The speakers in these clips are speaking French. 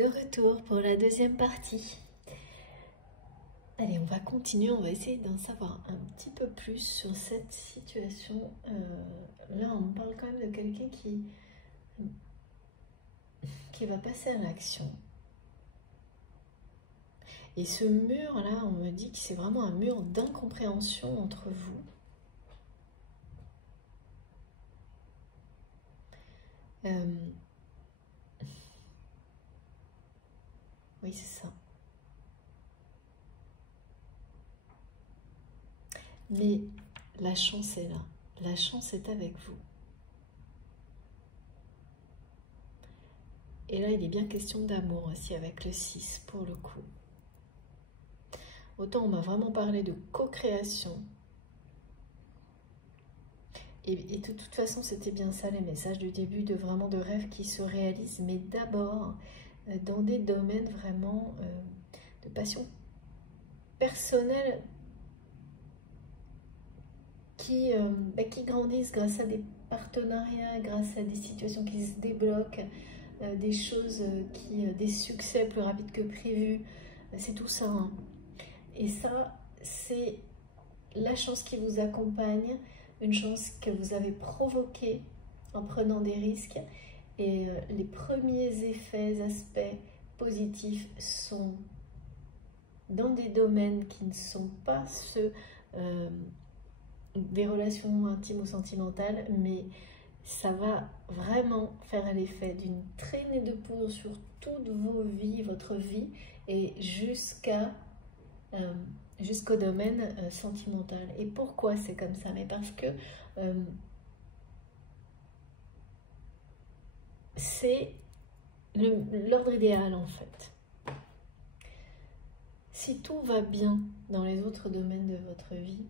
De retour pour la deuxième partie. Allez, on va continuer, on va essayer d'en savoir un petit peu plus sur cette situation. Là, on parle quand même de quelqu'un qui va passer à l'action. Et ce mur-là, on me dit que c'est vraiment un mur d'incompréhension entre vous. Oui, c'est ça. Mais la chance est là. La chance est avec vous. Et là, il est bien question d'amour aussi avec le 6 pour le coup. Autant on m'a vraiment parlé de co-création. Et de toute façon, c'était bien ça les messages du début, de vraiment de rêves qui se réalisent. Mais d'abord, dans des domaines vraiment de passion personnelle qui grandissent grâce à des partenariats, grâce à des situations qui se débloquent, des choses des succès plus rapides que prévu. C'est tout ça. Hein. Et ça, c'est la chance qui vous accompagne, une chance que vous avez provoquée en prenant des risques. Et les premiers effets, aspects positifs sont dans des domaines qui ne sont pas ceux des relations intimes ou sentimentales, mais ça va vraiment faire l'effet d'une traînée de poudre sur toute vos vies, votre vie, et jusqu'au domaine sentimental. Et pourquoi c'est comme ça? Mais parce que c'est l'ordre idéal en fait. Si tout va bien dans les autres domaines de votre vie,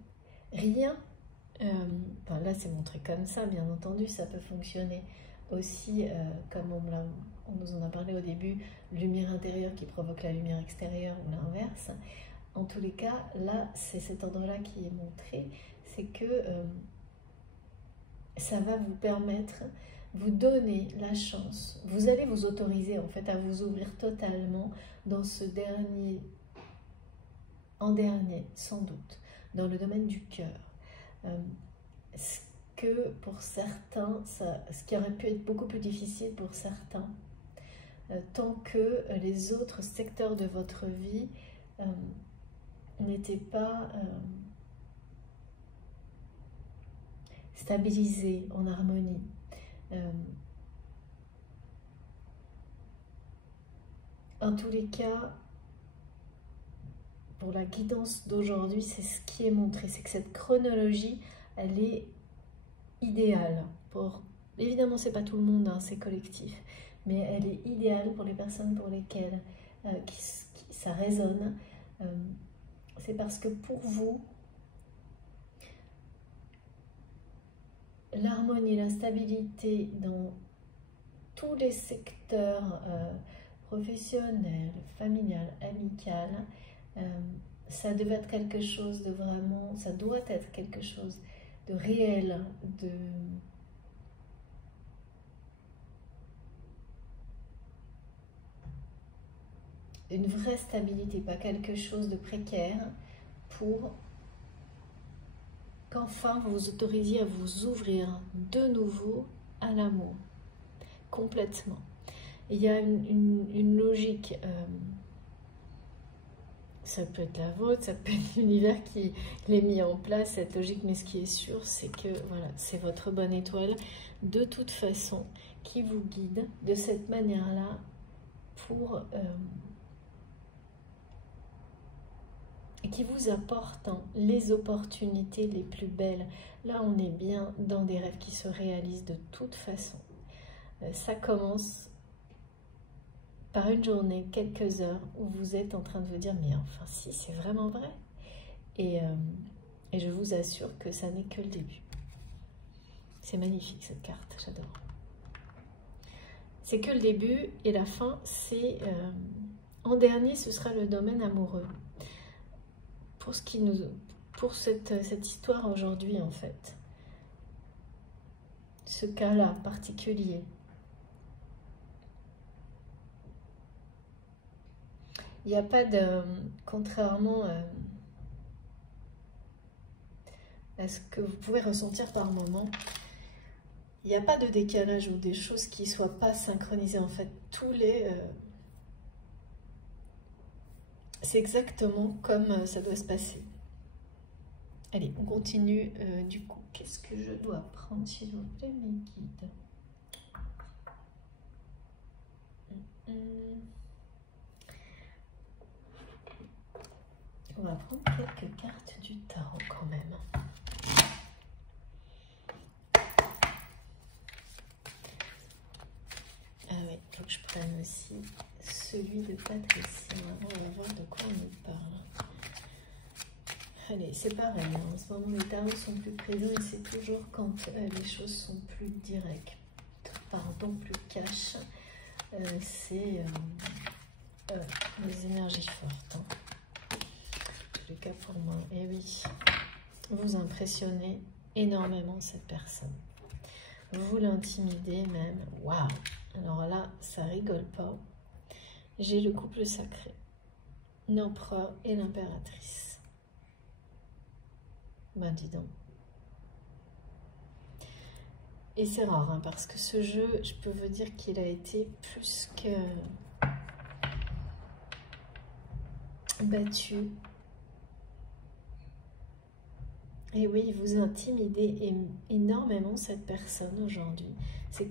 rien, là c'est montré comme ça, bien entendu, ça peut fonctionner aussi comme on nous en a parlé au début, lumière intérieure qui provoque la lumière extérieure ou l'inverse. En tous les cas, là, c'est cet ordre-là qui est montré, c'est que ça va vous permettre, vous donner la chance, vous allez vous autoriser en fait à vous ouvrir totalement dans ce dernier, sans doute, dans le domaine du cœur. Ce que pour certains, ce qui aurait pu être beaucoup plus difficile pour certains, tant que les autres secteurs de votre vie n'étaient pas stabilisés, en harmonie. En tous les cas, pour la guidance d'aujourd'hui, c'est ce qui est montré, c'est que cette chronologie, elle est idéale pour... Évidemment, c'est pas tout le monde, hein, c'est collectif, mais elle est idéale pour les personnes pour lesquelles ça résonne. C'est parce que pour vous, l'harmonie, la stabilité dans tous les secteurs professionnel, familial, amical, ça devait être quelque chose de vraiment, ça doit être quelque chose de réel, une vraie stabilité, pas quelque chose de précaire, pour qu'enfin vous vous autorisiez à vous ouvrir de nouveau à l'amour, complètement. Et il y a une logique, ça peut être la vôtre, ça peut être l'univers qui l'ait mis en place, cette logique, mais ce qui est sûr, c'est que voilà, c'est votre bonne étoile, de toute façon, qui vous guide de cette manière-là pour... et qui vous apporte les opportunités les plus belles. Là, on est bien dans des rêves qui se réalisent de toute façon. Ça commence par une journée, quelques heures, où vous êtes en train de vous dire « mais enfin si, c'est vraiment vrai ». Et je vous assure que ça n'est que le début. C'est magnifique cette carte, j'adore. C'est que le début et la fin, c'est... en dernier, ce sera le domaine amoureux. Pour cette histoire aujourd'hui, en fait. Ce cas-là particulier. Il n'y a pas de... Contrairement à ce que vous pouvez ressentir par moment, il n'y a pas de décalage ou des choses qui ne soient pas synchronisées. En fait, tous les... c'est exactement comme ça doit se passer. Allez, on continue. Du coup, qu'est-ce que je dois prendre, s'il vous plaît, mes guides? On va prendre quelques cartes du tarot quand même. Ah oui, il faut que je prenne aussi celui de Patricia. On va voir de quoi on nous parle. Allez, c'est pareil, hein. En ce moment les tarots sont plus présents et c'est toujours quand les choses sont plus directes, pardon, plus cash. C'est les énergies fortes. Hein. En tout cas pour moi. Et oui, vous impressionnez énormément cette personne. Vous l'intimidez même. Waouh! Alors là, ça rigole pas. J'ai le couple sacré, l'empereur et l'impératrice. Ben dis donc. Et c'est rare, hein, parce que ce jeu, je peux vous dire qu'il a été plus que battu. Et oui, vous intimidez énormément cette personne aujourd'hui. C'est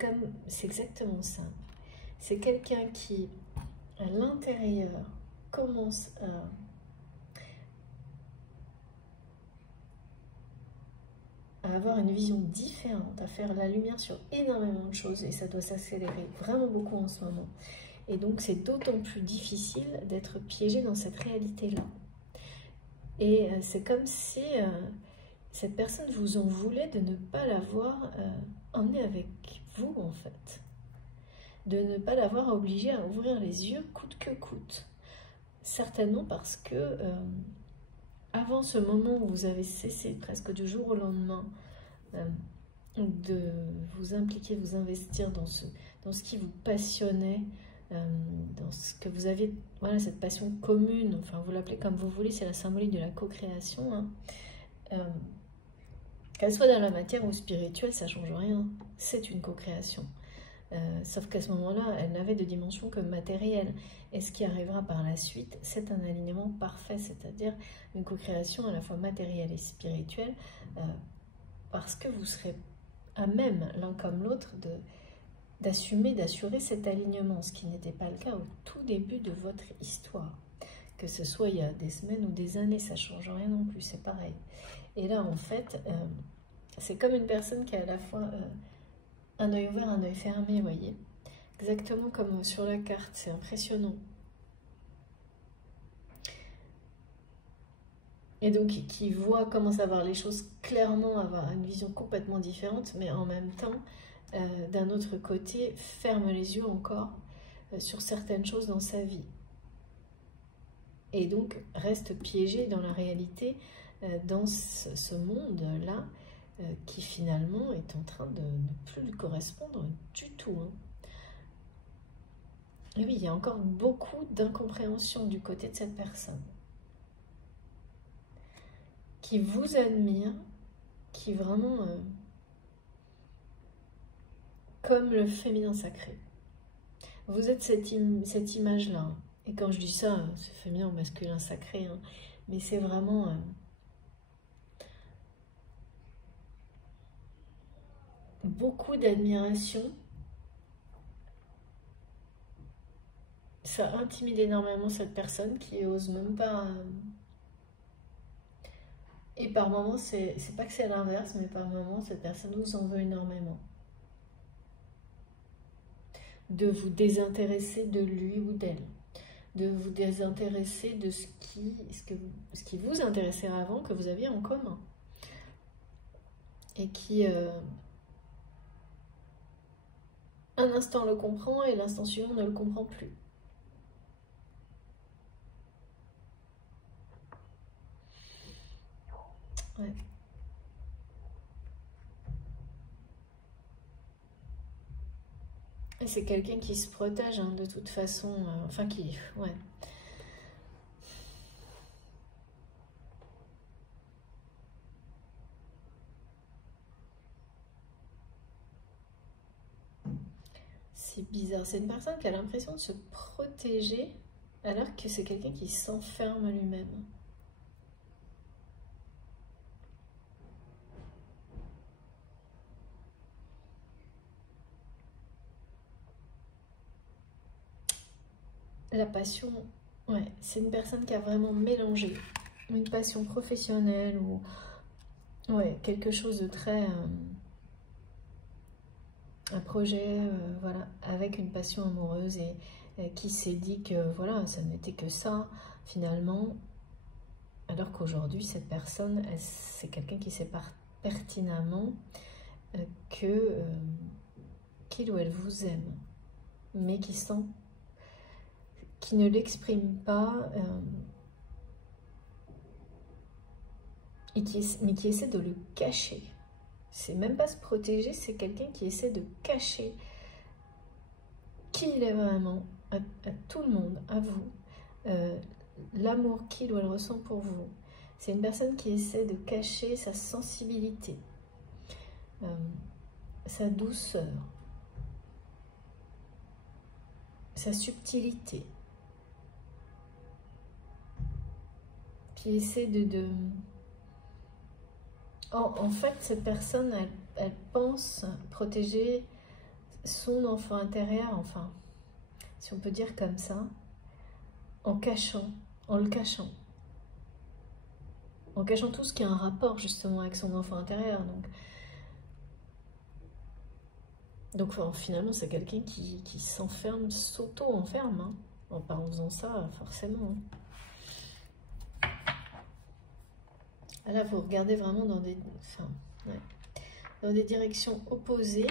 exactement ça. C'est quelqu'un qui, à l'intérieur, commence à avoir une vision différente, à faire la lumière sur énormément de choses, et ça doit s'accélérer vraiment beaucoup en ce moment. Et donc c'est d'autant plus difficile d'être piégé dans cette réalité-là. Et c'est comme si cette personne vous en voulait de ne pas l'avoir emmené avec vous, en fait. De ne pas l'avoir obligé à ouvrir les yeux coûte que coûte. Certainement parce que avant ce moment où vous avez cessé presque du jour au lendemain de vous impliquer, vous investir dans ce qui vous passionnait, dans ce que vous aviez, voilà, cette passion commune, enfin vous l'appelez comme vous voulez, c'est la symbolique de la co-création, hein. Qu'elle soit dans la matière ou spirituelle, ça ne change rien, c'est une co-création. Sauf qu'à ce moment-là, elle n'avait de dimension que matérielle. Et ce qui arrivera par la suite, c'est un alignement parfait, c'est-à-dire une co-création à la fois matérielle et spirituelle, parce que vous serez à même, l'un comme l'autre, d'assurer cet alignement, ce qui n'était pas le cas au tout début de votre histoire. Que ce soit il y a des semaines ou des années, ça ne change rien non plus, c'est pareil. Et là, en fait, c'est comme une personne qui a à la fois un œil ouvert, un œil fermé, vous voyez. Exactement comme sur la carte, c'est impressionnant. Et donc, qui voit, commence à voir les choses clairement, avoir une vision complètement différente, mais en même temps, d'un autre côté, ferme les yeux encore sur certaines choses dans sa vie. Et donc, reste piégé dans la réalité, dans ce monde-là, qui finalement est en train de ne plus lui correspondre du tout. Hein. Et oui, il y a encore beaucoup d'incompréhension du côté de cette personne. Qui vous admire, qui vraiment, comme le féminin sacré. Vous êtes cette image-là. Hein. Et quand je dis ça, c'est féminin ou masculin sacré, hein, mais c'est vraiment... beaucoup d'admiration. Ça intimide énormément cette personne qui ose même pas... Et par moments, c'est pas que c'est l'inverse, mais par moments, cette personne vous en veut énormément. De vous désintéresser de lui ou d'elle. De vous désintéresser de ce qui vous intéressait avant, que vous aviez en commun. Et qui... un instant le comprend et l'instant suivant ne le comprend plus. Ouais. Et c'est quelqu'un qui se protège, hein, de toute façon, enfin qui... Ouais. c'est bizarre. C'est une personne qui a l'impression de se protéger alors que c'est quelqu'un qui s'enferme lui-même. La passion, ouais, c'est une personne qui a vraiment mélangé une passion professionnelle ou ouais, quelque chose de très... un projet, voilà, avec une passion amoureuse et qui s'est dit que voilà, ça n'était que ça finalement, alors qu'aujourd'hui cette personne, c'est quelqu'un qui sait pertinemment que qu'il ou elle vous aime, mais qui ne l'exprime pas mais qui essaie de le cacher. C'est même pas se protéger, c'est quelqu'un qui essaie de cacher qui il est vraiment à tout le monde, à vous, l'amour qu'il ou elle ressent pour vous. C'est une personne qui essaie de cacher sa sensibilité, sa douceur, sa subtilité, qui essaie En fait, cette personne, elle pense protéger son enfant intérieur, enfin, si on peut dire comme ça, en le cachant, en cachant tout ce qui a un rapport justement avec son enfant intérieur. Donc finalement, c'est quelqu'un qui s'enferme, s'auto-enferme, hein, en faisant ça, forcément. Là, vous regardez vraiment dans dans des directions opposées.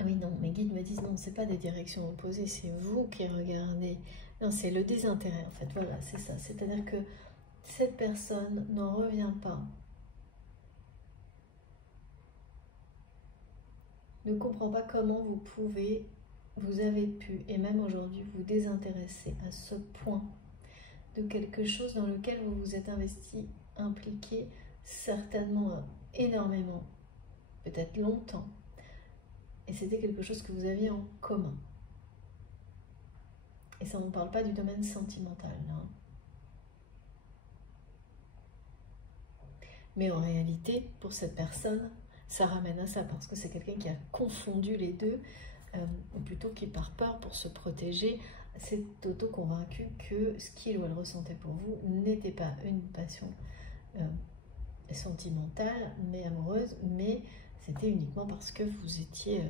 Ah oui, non, mes guides me disent non, c'est pas des directions opposées, c'est vous qui regardez. Non, c'est le désintérêt, en fait, voilà, c'est ça. C'est-à-dire que cette personne n'en revient pas. Ne comprend pas comment vous avez pu, et même aujourd'hui, vous désintéresser à ce point de quelque chose dans lequel vous vous êtes investi, impliqué, certainement énormément, peut-être longtemps. Et c'était quelque chose que vous aviez en commun. Et ça, on ne parle pas du domaine sentimental, hein. Mais en réalité, pour cette personne, ça ramène à ça, parce que c'est quelqu'un qui a confondu les deux, ou plutôt qui, par peur pour se protéger, s'est auto-convaincu que ce qu'il ou elle ressentait pour vous n'était pas une passion sentimentale, mais amoureuse, mais c'était uniquement parce que vous étiez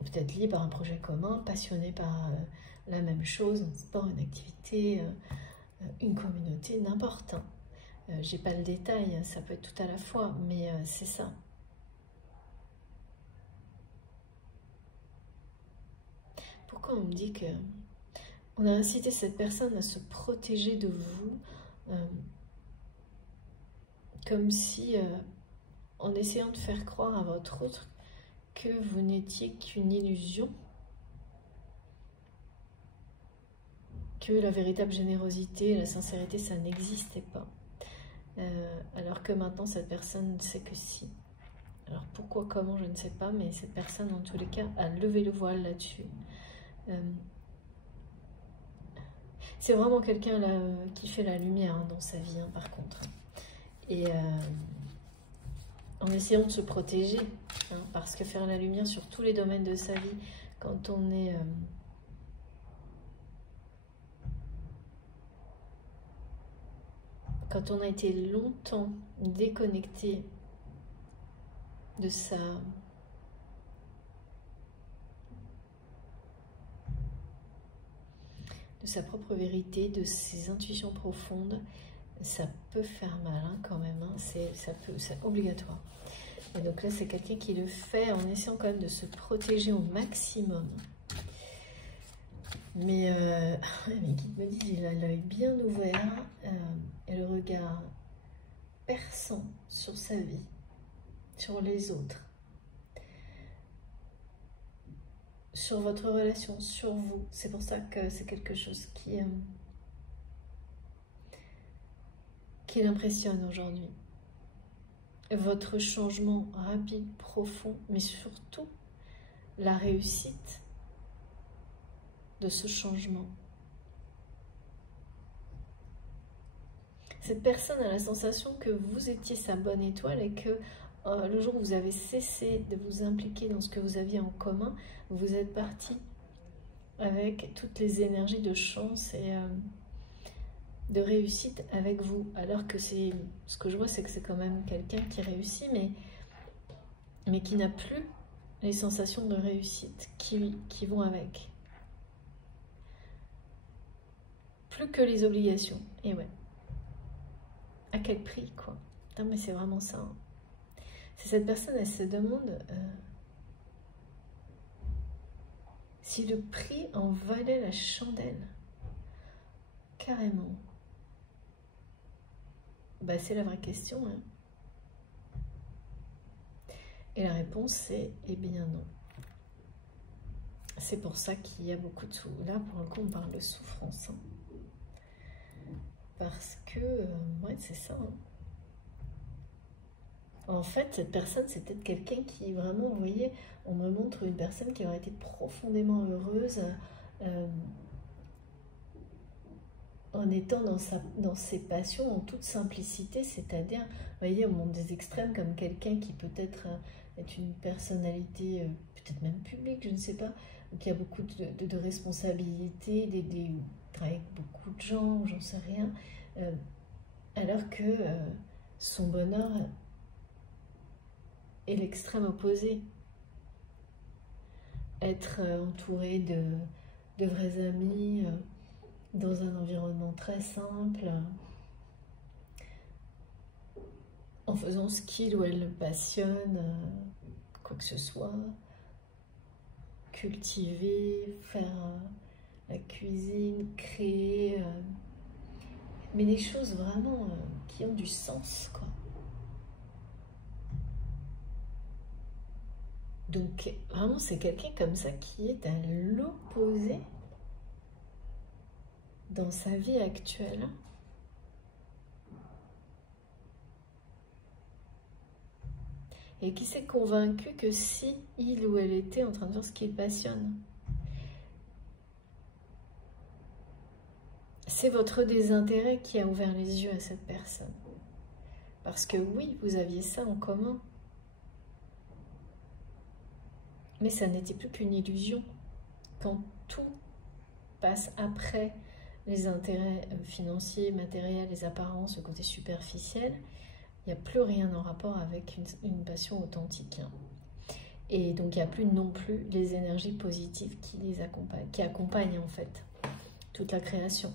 peut-être lié par un projet commun, passionné par la même chose, un sport, une activité, une communauté, n'importe. Hein. J'ai pas le détail, ça peut être tout à la fois, mais c'est ça. Pourquoi on me dit que on a incité cette personne à se protéger de vous, comme si, en essayant de faire croire à votre autre que vous n'étiez qu'une illusion, que la véritable générosité, la sincérité, ça n'existait pas. Alors que maintenant, cette personne sait que si. Alors pourquoi, comment, je ne sais pas, mais cette personne, en tous les cas, a levé le voile là-dessus. C'est vraiment quelqu'un là qui fait la lumière dans sa vie, hein, par contre. Et en essayant de se protéger, hein, parce que faire la lumière sur tous les domaines de sa vie, quand on est... quand on a été longtemps déconnecté de sa propre vérité, de ses intuitions profondes, ça peut faire mal, hein, quand même, hein, c'est obligatoire. Et donc là, c'est quelqu'un qui le fait en essayant quand même de se protéger au maximum. Mais mes guides me disent, il a l'œil bien ouvert et le regard perçant sur sa vie, sur les autres, sur votre relation, sur vous. C'est pour ça que c'est quelque chose qui l'impressionne aujourd'hui. votre changement rapide, profond, mais surtout la réussite de ce changement. Cette personne a la sensation que vous étiez sa bonne étoile et que le jour où vous avez cessé de vous impliquer dans ce que vous aviez en commun, vous êtes parti avec toutes les énergies de chance et de réussite avec vous. Alors que c'est, ce que je vois, c'est que c'est quand même quelqu'un qui réussit, mais qui n'a plus les sensations de réussite qui vont avec. Plus que les obligations. Et ouais. À quel prix, quoi? Non, mais c'est vraiment ça. Hein. C'est cette personne, elle se demande si le prix en valait la chandelle. Carrément. Bah, c'est la vraie question. Hein. Et la réponse, c'est eh bien non. C'est pour ça qu'il y a beaucoup de... Là, pour le coup, on parle de souffrance. Hein. Parce que, ouais, c'est ça. Hein. En fait, cette personne, c'est peut-être quelqu'un qui vraiment, vous voyez, on me montre une personne qui aurait été profondément heureuse en étant dans ses passions en toute simplicité, c'est-à-dire, vous voyez, on montre des extrêmes comme quelqu'un qui peut-être est une personnalité, peut-être même publique, je ne sais pas, qui a beaucoup de responsabilités, travaille avec beaucoup de gens, j'en sais rien, alors que son bonheur est l'extrême opposé. Être entouré de vrais amis, dans un environnement très simple, en faisant ce qu'il ou elle le passionne, quoi que ce soit, cultiver, faire la cuisine, créer, mais des choses vraiment qui ont du sens, quoi. Donc, vraiment, c'est quelqu'un comme ça qui est à l'opposé dans sa vie actuelle. Et qui s'est convaincu que si il ou elle était en train de faire ce qu'il passionne, c'est votre désintérêt qui a ouvert les yeux à cette personne. Parce que oui, vous aviez ça en commun. Mais ça n'était plus qu'une illusion. Quand tout passe après les intérêts financiers, matériels, les apparences, le côté superficiel, il n'y a plus rien en rapport avec une passion authentique. Hein. Et donc il n'y a plus non plus les énergies positives qui accompagnent en fait toute la création.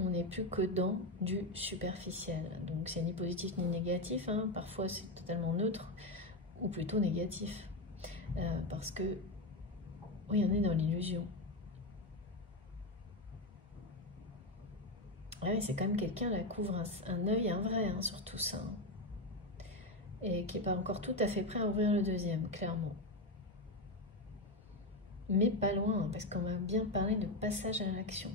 On n'est plus que dans du superficiel. Donc c'est ni positif ni négatif. Hein. Parfois c'est totalement neutre ou plutôt négatif. Parce que oui, on est dans l'illusion. Ouais, c'est quand même quelqu'un qui couvre un œil, un vrai, hein, sur tout ça. Et qui n'est pas encore tout à fait prêt à ouvrir le deuxième, clairement. Mais pas loin, parce qu'on va bien parler de passage à l'action.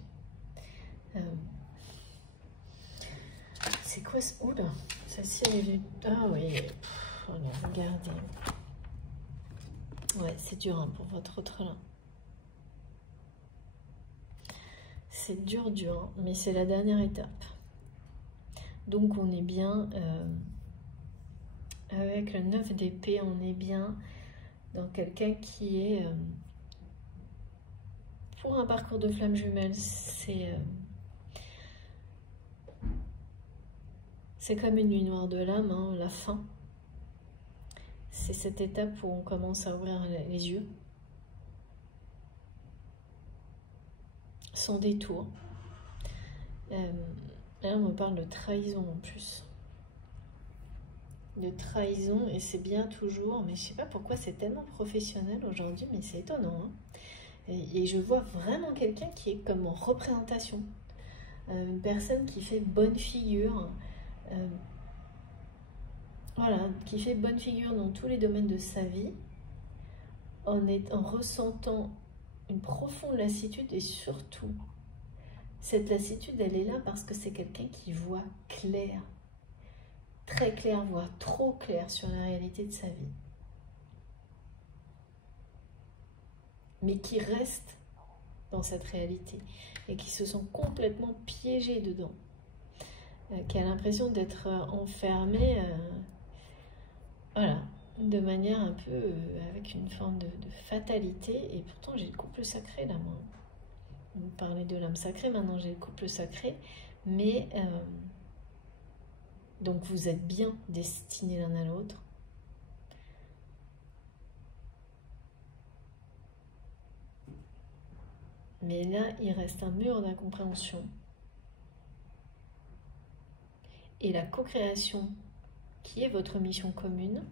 C'est quoi ce... Oula, celle-ci, elle est venue... Ah oui, regardez. Ouais, c'est dur hein, pour votre autre là. C'est dur, hein, mais c'est la dernière étape. Donc on est bien... avec le 9 d'épée, on est bien dans quelqu'un qui est... pour un parcours de flamme jumelle, c'est comme une nuit noire de l'âme, hein, la fin. C'est cette étape où on commence à ouvrir les yeux. Sans détour. Là, on me parle de trahison en plus. De trahison, et c'est bien toujours, mais je sais pas pourquoi c'est tellement professionnel aujourd'hui, mais c'est étonnant. Hein. Et je vois vraiment quelqu'un qui est comme en représentation. Une personne qui fait bonne figure. Voilà, qui fait bonne figure dans tous les domaines de sa vie, en ressentant une profonde lassitude, et surtout, cette lassitude, elle est là parce que c'est quelqu'un qui voit clair, très clair, voire trop clair sur la réalité de sa vie. Mais qui restent dans cette réalité et qui se sont complètement piégés dedans. Qui a l'impression d'être enfermé, voilà, de manière un peu avec une forme de fatalité. Et pourtant, j'ai le couple sacré là, moi. Vous parlez de l'âme sacrée, maintenant j'ai le couple sacré. Mais, donc vous êtes bien destinés l'un à l'autre. Mais là, il reste un mur d'incompréhension. Et la co-création, qui est votre mission commune,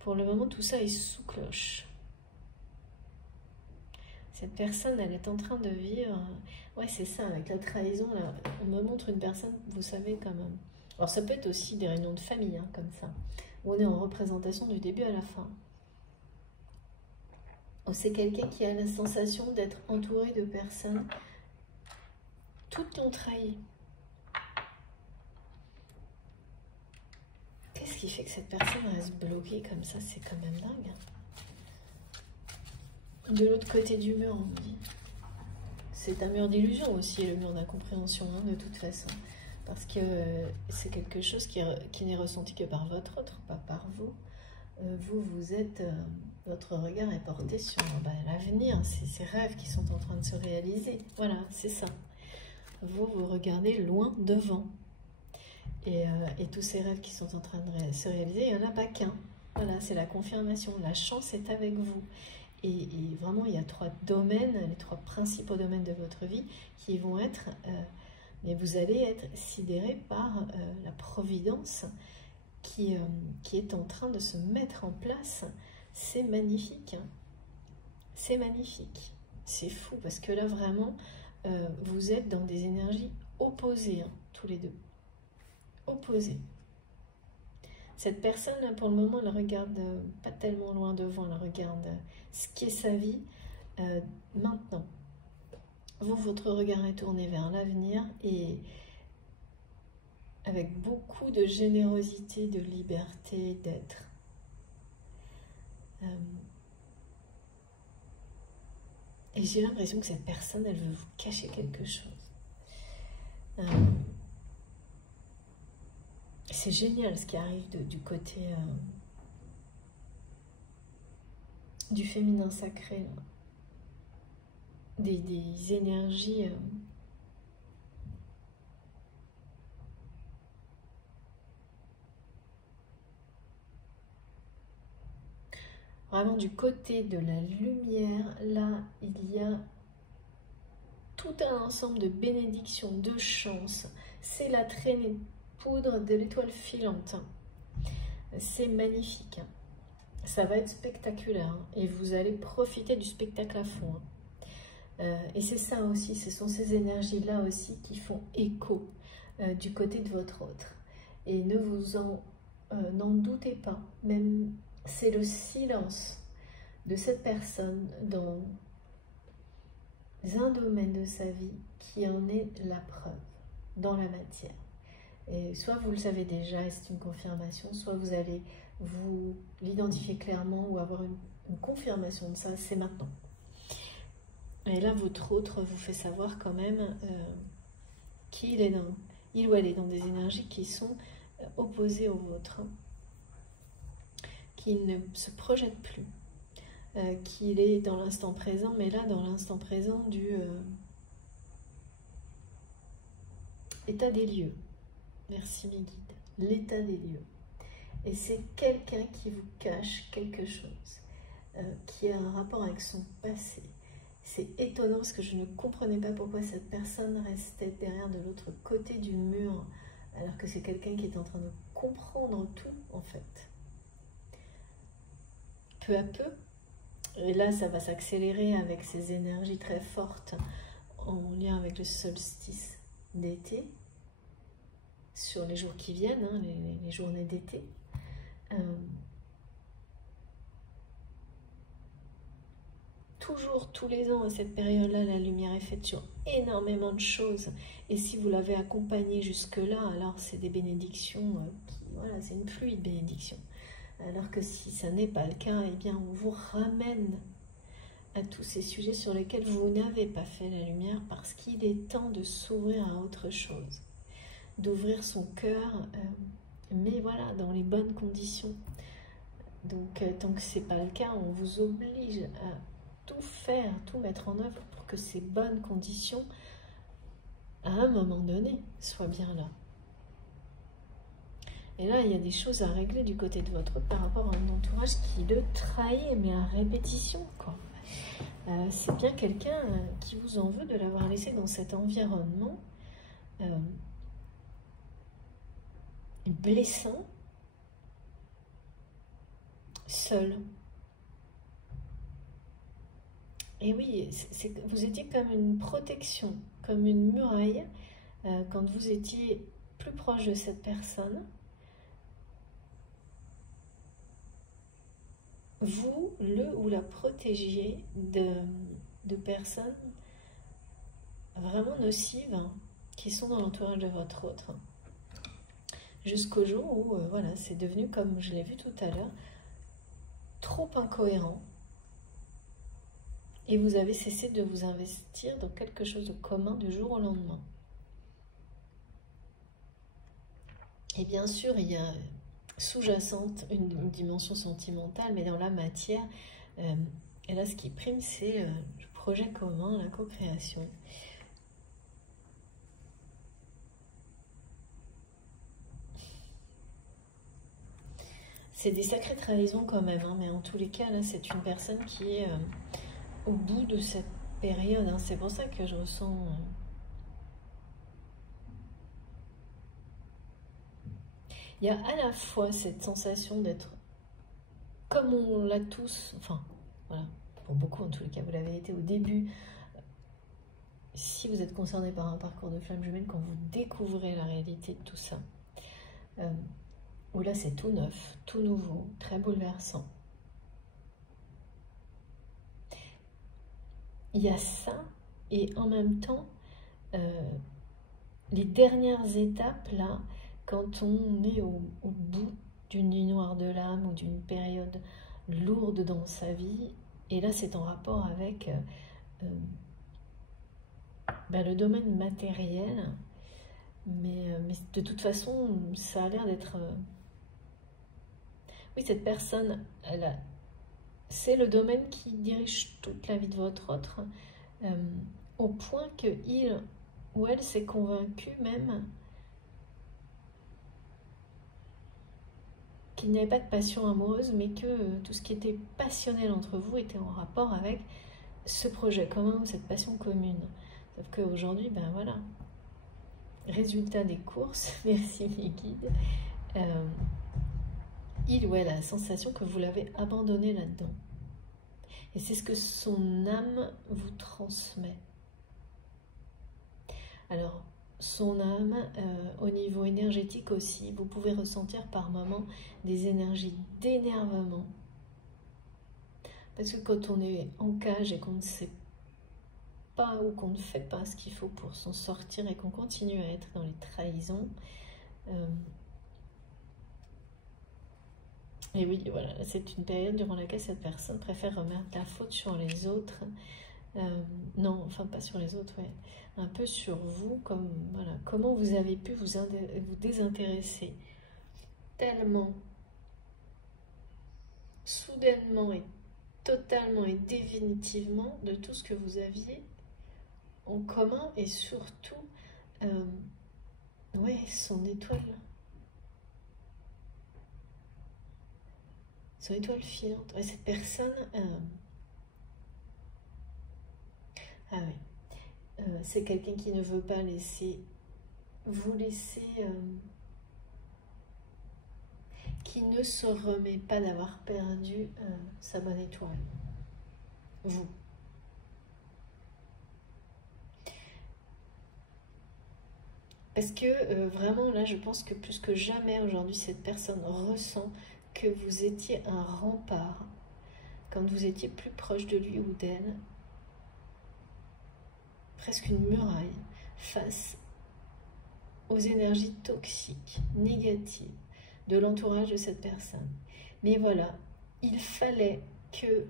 pour le moment, tout ça est sous cloche. Cette personne, elle est en train de vivre... Ouais, c'est ça, avec la trahison, là, on me montre une personne, vous savez, comme... Alors, ça peut être aussi des réunions de famille, hein, comme ça, où on est en représentation du début à la fin. C'est quelqu'un qui a la sensation d'être entouré de personnes, toutes l'ont trahi. Qu'est-ce qui fait que cette personne reste bloquée comme ça? C'est quand même dingue. De l'autre côté du mur, on me dit. C'est un mur d'illusion aussi, le mur d'incompréhension, hein, de toute façon. Parce que c'est quelque chose qui n'est ressenti que par votre autre, pas par vous. Vous êtes... votre regard est porté sur l'avenir, ces rêves qui sont en train de se réaliser. Voilà, c'est ça. Vous regardez loin devant. Et tous ces rêves qui sont en train de se réaliser, il n'y en a pas qu'un. Voilà, c'est la confirmation. La chance est avec vous. Et vraiment, il y a 3 domaines, les 3 principaux domaines de votre vie qui vont être... mais vous allez être sidéré par la providence qui est en train de se mettre en place. C'est magnifique. C'est magnifique. C'est fou parce que là, vraiment, vous êtes dans des énergies opposées, hein, tous les deux. Opposées. Cette personne-là, pour le moment, elle regarde pas tellement loin devant, elle regarde ce qui est sa vie maintenant. Vous, votre regard est tourné vers l'avenir et avec beaucoup de générosité, de liberté d'être. Et j'ai l'impression que cette personne, elle veut vous cacher quelque chose. C'est génial ce qui arrive du côté du féminin sacré, là. Des énergies vraiment du côté de la lumière. Là, il y a tout un ensemble de bénédictions, de chances. C'est la traînée de poudre de l'étoile filante. C'est magnifique. Ça va être spectaculaire. Hein. Et vous allez profiter du spectacle à fond. Hein. Et c'est ça aussi, ce sont ces énergies-là aussi qui font écho du côté de votre autre. Et ne vous n'en doutez pas, même c'est le silence de cette personne dans un domaine de sa vie qui en est la preuve dans la matière. Et soit vous le savez déjà et c'est une confirmation, soit vous allez vous l'identifier clairement ou avoir une confirmation de ça, c'est maintenant. Et là, votre autre vous fait savoir quand même qu'il ou elle est dans des énergies qui sont opposées aux vôtres, qu'il ne se projette plus, qu'il est dans l'instant présent, mais là, dans l'instant présent du état des lieux. Merci mes guides. L'état des lieux. Et c'est quelqu'un qui vous cache quelque chose, qui a un rapport avec son passé. C'est étonnant parce que je ne comprenais pas pourquoi cette personne restait derrière de l'autre côté du mur, alors que c'est quelqu'un qui est en train de comprendre tout, en fait. Peu à peu, et là ça va s'accélérer avec ces énergies très fortes en lien avec le solstice d'été, sur les jours qui viennent, hein, les journées d'été. toujours, tous les ans, à cette période-là, la lumière est faite sur énormément de choses. Et si vous l'avez accompagné jusque-là, alors c'est des bénédictions, voilà, c'est une pluie de bénédictions. Alors que si ça n'est pas le cas, eh bien, on vous ramène à tous ces sujets sur lesquels vous n'avez pas fait la lumière, parce qu'il est temps de s'ouvrir à autre chose, d'ouvrir son cœur, mais voilà, dans les bonnes conditions. Donc, tant que ce n'est pas le cas, on vous oblige à tout faire, tout mettre en œuvre pour que ces bonnes conditions, à un moment donné, soient bien là. Et là, il y a des choses à régler du côté de votre par rapport à un entourage qui le trahit, mais à répétition, quoi. C'est bien quelqu'un qui vous en veut de l'avoir laissé dans cet environnement blessant, seul. Et oui, vous étiez comme une protection, comme une muraille, quand vous étiez plus proche de cette personne. Vous, le ou la protégiez de personnes vraiment nocives qui sont dans l'entourage de votre autre. Jusqu'au jour où, voilà, c'est devenu, comme je l'ai vu tout à l'heure, trop incohérent. Et vous avez cessé de vous investir dans quelque chose de commun du jour au lendemain. Et bien sûr, il y a sous-jacente une dimension sentimentale, mais dans la matière, et là ce qui prime, c'est le projet commun, la co-création. C'est des sacrées trahisons quand même, hein, mais en tous les cas, là, c'est une personne qui est au bout de cette période. Hein, c'est pour ça que je ressens... Il y a à la fois cette sensation d'être, comme on l'a tous, enfin, voilà, pour beaucoup en tous les cas, vous l'avez été au début. Si vous êtes concerné par un parcours de flamme jumelle, quand vous découvrez la réalité de tout ça, où là c'est tout neuf, tout nouveau, très bouleversant. Il y a ça, et en même temps, les dernières étapes, là, quand on est au bout d'une nuit noire de l'âme ou d'une période lourde dans sa vie, et là c'est en rapport avec le domaine matériel, mais de toute façon, ça a l'air d'être... Oui, cette personne, c'est le domaine qui dirige toute la vie de votre autre, au point que il ou elle s'est convaincu même qu'il n'y avait pas de passion amoureuse, mais que tout ce qui était passionnel entre vous était en rapport avec ce projet commun ou cette passion commune. Sauf qu'aujourd'hui, ben voilà, résultat des courses, merci mes guides, il ou elle a la sensation que vous l'avez abandonné là-dedans. Et c'est ce que son âme vous transmet. Alors, son âme, au niveau énergétique aussi, vous pouvez ressentir par moments des énergies d'énervement. Parce que quand on est en cage et qu'on ne sait pas ou qu'on ne fait pas ce qu'il faut pour s'en sortir et qu'on continue à être dans les trahisons, et oui, voilà, c'est une période durant laquelle cette personne préfère remettre la faute sur les autres. Non, enfin pas sur les autres, ouais. Un peu sur vous, comme voilà, comment vous avez pu vous désintéresser tellement, soudainement et totalement et définitivement de tout ce que vous aviez en commun et surtout, ouais, son étoile. Son étoile filante. Ouais, cette personne... Ah oui. C'est quelqu'un qui ne veut pas vous laisser... qui ne se remet pas d'avoir perdu sa bonne étoile. Vous. Parce que vraiment, là, je pense que plus que jamais aujourd'hui, cette personne ressent que vous étiez un rempart, quand vous étiez plus proche de lui ou d'elle, presque une muraille face aux énergies toxiques, négatives de l'entourage de cette personne. Mais voilà, il fallait que,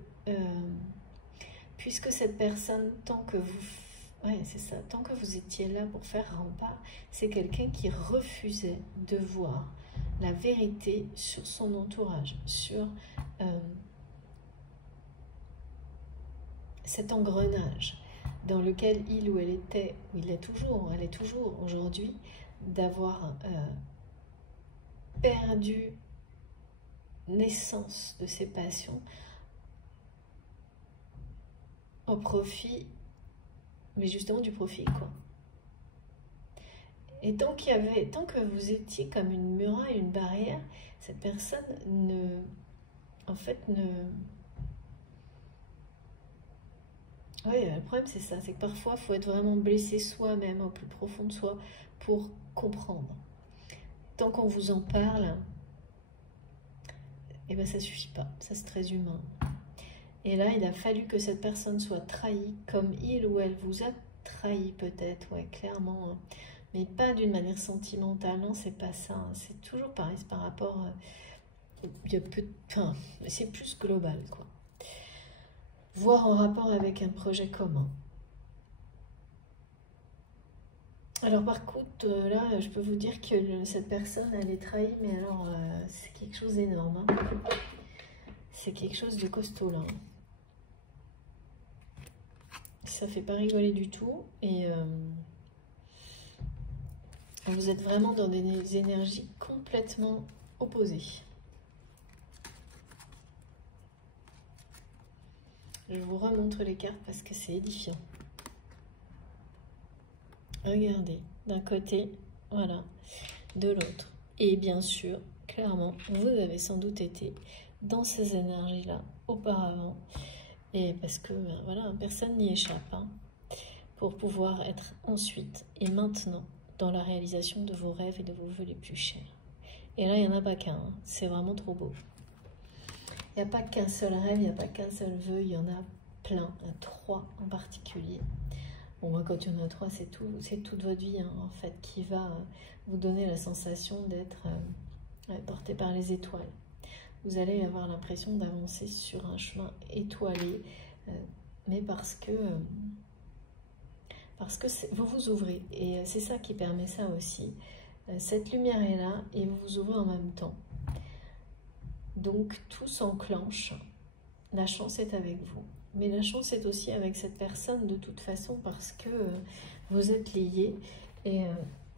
puisque cette personne, tant que vous étiez là pour faire rempart, c'est quelqu'un qui refusait de voir la vérité sur son entourage, sur cet engrenage dans lequel il ou elle était, ou elle est toujours aujourd'hui, d'avoir perdu naissance de ses passions au profit, mais justement du profit, quoi. Et tant que vous étiez comme une muraille, une barrière, cette personne Oui, le problème c'est ça, c'est que parfois il faut être vraiment blessé soi-même, au plus profond de soi, pour comprendre. Tant qu'on vous en parle, eh ben ça suffit pas, ça c'est très humain. Et là, il a fallu que cette personne soit trahie, comme il ou elle vous a trahi peut-être, ouais, clairement, hein. Mais pas d'une manière sentimentale, non, c'est pas ça, hein. C'est toujours pareil, c'est par rapport, c'est plus global, quoi. Voire en rapport avec un projet commun. Alors par contre, là, je peux vous dire que cette personne, elle est trahie, mais alors, c'est quelque chose d'énorme, hein. C'est quelque chose de costaud, là. Ça fait pas rigoler du tout, et vous êtes vraiment dans des énergies complètement opposées. Je vous remontre les cartes parce que c'est édifiant. Regardez, d'un côté, voilà, de l'autre. Et bien sûr, clairement, vous avez sans doute été dans ces énergies-là auparavant. Et parce que, voilà, personne n'y échappe, hein, pour pouvoir être ensuite et maintenant dans la réalisation de vos rêves et de vos vœux les plus chers. Et là, il n'y en a pas qu'un, hein, c'est vraiment trop beau. Il n'y a pas qu'un seul rêve, il n'y a pas qu'un seul vœu, il y en a plein, 3 en particulier. Bon, moi, quand il y en a 3, c'est toute votre vie, hein, en fait, qui va vous donner la sensation d'être porté par les étoiles. Vous allez avoir l'impression d'avancer sur un chemin étoilé, mais parce que vous vous ouvrez. Et c'est ça qui permet ça aussi. Cette lumière est là et vous vous ouvrez en même temps. Donc tout s'enclenche, la chance est avec vous. Mais la chance est aussi avec cette personne de toute façon parce que vous êtes liés. Et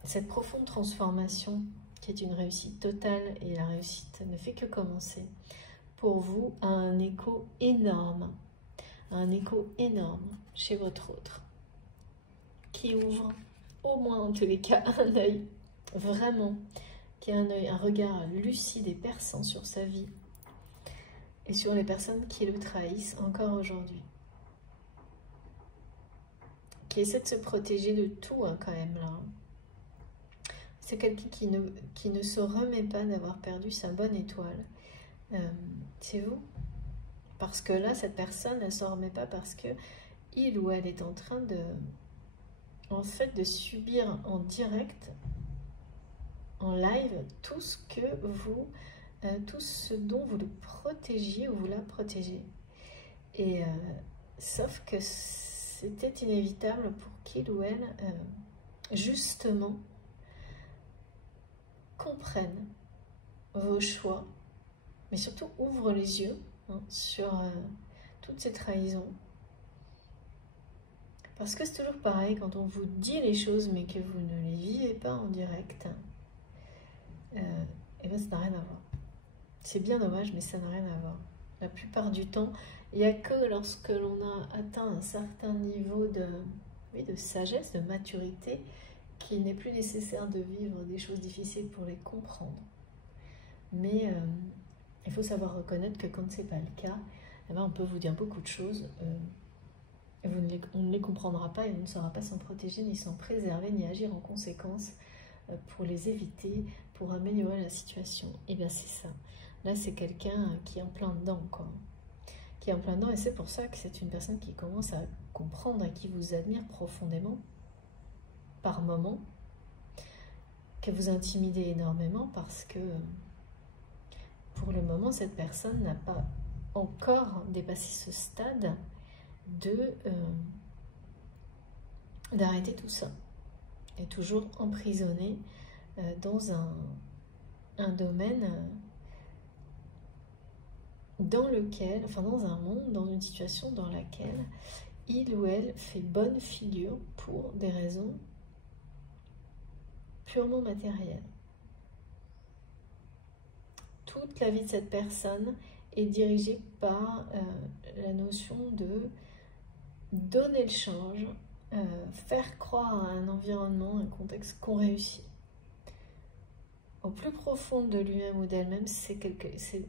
cette profonde transformation qui est une réussite totale, et la réussite ne fait que commencer, pour vous a un écho énorme chez votre autre, qui ouvre au moins en tous les cas un œil, vraiment, qui a un regard lucide et perçant sur sa vie et sur les personnes qui le trahissent encore aujourd'hui, qui essaie de se protéger de tout, hein, quand même là. C'est quelqu'un qui ne se remet pas d'avoir perdu sa bonne étoile. C'est vous. Parce que là, cette personne, elle ne s'en remet pas parce que il ou elle est en train de, en fait, de subir en direct, en live, tout ce dont vous le protégiez ou vous la protégez. Et sauf que c'était inévitable pour qu'il ou elle, justement, comprenne vos choix, mais surtout ouvre les yeux, hein, sur toutes ces trahisons. Parce que c'est toujours pareil, quand on vous dit les choses mais que vous ne les vivez pas en direct, et bien ça n'a rien à voir. C'est bien dommage, mais ça n'a rien à voir. La plupart du temps, il n'y a que lorsque l'on a atteint un certain niveau de sagesse, de maturité, qu'il n'est plus nécessaire de vivre des choses difficiles pour les comprendre. Mais il faut savoir reconnaître que quand ce n'est pas le cas, eh ben on peut vous dire beaucoup de choses, et on ne les comprendra pas et on ne saura pas s'en protéger, ni s'en préserver, ni agir en conséquence pour les éviter, pour améliorer la situation. Et bien c'est ça. Là c'est quelqu'un qui est en plein dedans, quoi. qui est en plein dedans, et c'est pour ça que c'est une personne qui commence à comprendre et qui vous admire profondément, par moments, que vous intimidez énormément parce que, pour le moment, cette personne n'a pas encore dépassé ce stade d'arrêter tout ça. Et toujours emprisonnée dans un domaine dans lequel, enfin dans un monde, dans une situation dans laquelle il ou elle fait bonne figure pour des raisons purement matérielles. Toute la vie de cette personne est dirigée par la notion de donner le change, faire croire à un environnement, un contexte qu'on réussit. Au plus profond de lui-même ou d'elle-même, c'est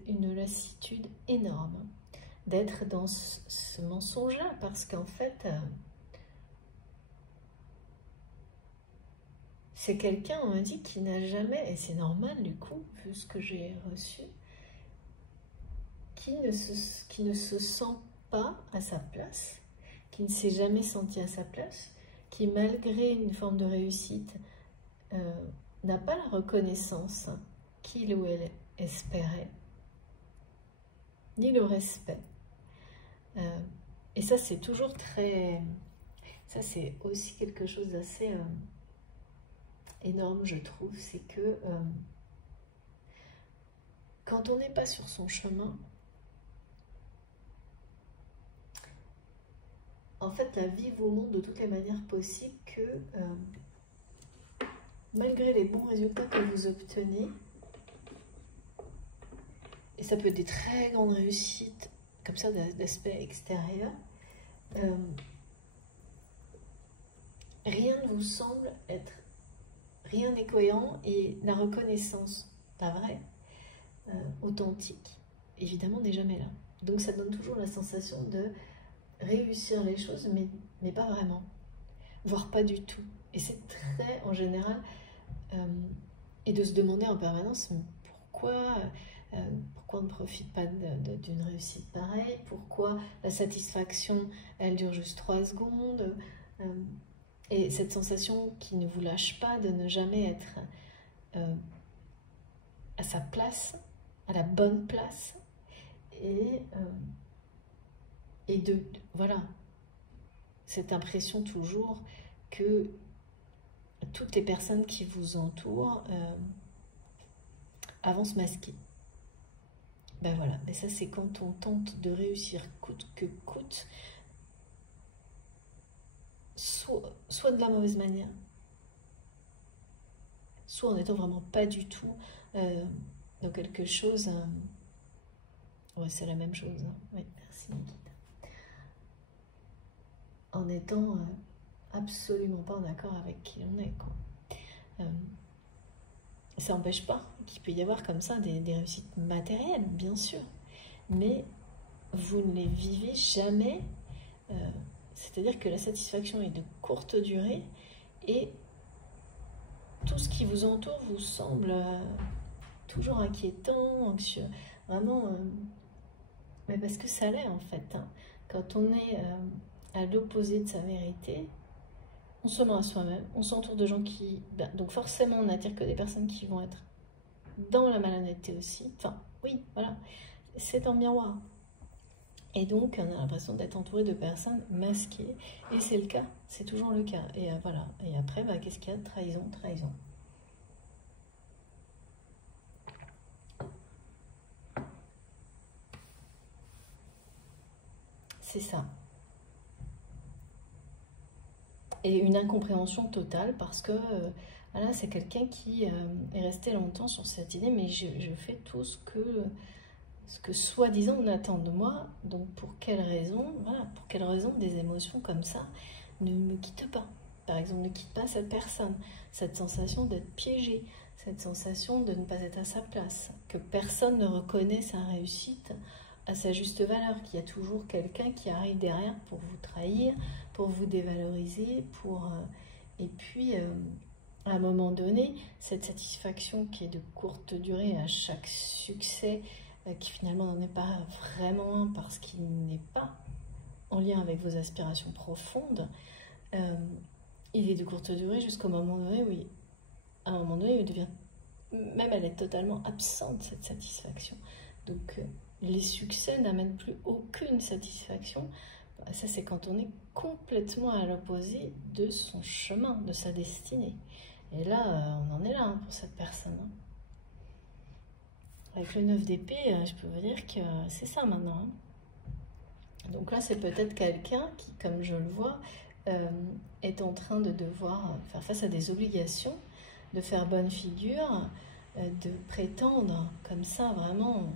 une lassitude énorme d'être dans ce mensonge-là, parce qu'en fait, c'est quelqu'un, on m'a dit, qui n'a jamais, et c'est normal du coup, vu ce que j'ai reçu, qui ne se sent pas à sa place, qui ne s'est jamais senti à sa place, qui malgré une forme de réussite n'a pas la reconnaissance qu'il ou elle espérait, ni le respect. Et ça, c'est toujours très... Ça, c'est aussi quelque chose d'assez énorme, je trouve. C'est que quand on n'est pas sur son chemin, en fait, la vie vous montre de toutes les manières possibles que malgré les bons résultats que vous obtenez, et ça peut être des très grandes réussites, comme ça, d'aspect extérieur, rien ne vous semble être, rien n'est cohérent, et la reconnaissance, la vraie, authentique, évidemment, n'est jamais là. Donc ça donne toujours la sensation de réussir les choses, mais pas vraiment, voire pas du tout. Et c'est très, en général, et de se demander en permanence pourquoi on ne profite pas d'une réussite pareille, pourquoi la satisfaction, elle dure juste 3 secondes, et cette sensation qui ne vous lâche pas de ne jamais être à sa place, à la bonne place, et voilà, cette impression toujours que toutes les personnes qui vous entourent avancent masquées. Ben voilà, mais ça c'est quand on tente de réussir coûte que coûte, soit de la mauvaise manière, soit en étant vraiment pas du tout dans quelque chose... ouais, c'est la même chose. Hein. Oui, merci Nikita. En étant absolument pas en accord avec qui on est, quoi. Ça n'empêche pas qu'il peut y avoir comme ça des réussites matérielles, bien sûr, mais vous ne les vivez jamais, c'est-à-dire que la satisfaction est de courte durée et tout ce qui vous entoure vous semble toujours inquiétant, anxieux, vraiment, mais parce que ça l'est en fait. Hein. Quand on est à l'opposé de sa vérité, on se ment à soi-même, on s'entoure de gens qui... donc forcément, on n'attire que des personnes qui vont être dans la malhonnêteté aussi. Enfin, oui, voilà, c'est un miroir. Et donc, on a l'impression d'être entouré de personnes masquées. Et c'est le cas, c'est toujours le cas. Et voilà. Et après, qu'est-ce qu'il y a? Trahison, trahison. C'est ça. Et une incompréhension totale parce que voilà, c'est quelqu'un qui est resté longtemps sur cette idée, mais je fais tout ce que soi-disant on attend de moi, donc pour quelle raison, voilà, pour quelle raison des émotions comme ça ne me quittent pas. Par exemple, ne quitte pas cette personne, cette sensation d'être piégé, cette sensation de ne pas être à sa place, que personne ne reconnaît sa réussite à sa juste valeur, qu'il y a toujours quelqu'un qui arrive derrière pour vous trahir, pour vous dévaloriser, et puis à un moment donné, cette satisfaction qui est de courte durée à chaque succès qui finalement n'en est pas vraiment un parce qu'il n'est pas en lien avec vos aspirations profondes, il est de courte durée jusqu'au moment donné où à un moment donné, il devient, même elle est totalement absente, cette satisfaction. Donc les succès n'amènent plus aucune satisfaction. Ça, c'est quand on est complètement à l'opposé de son chemin, de sa destinée. Et là, on en est là hein, pour cette personne. Hein. Avec le 9 d'épée, je peux vous dire que c'est ça maintenant. Hein. Donc là, c'est peut-être quelqu'un qui, comme je le vois, est en train de devoir faire face à des obligations, de faire bonne figure, de prétendre comme ça vraiment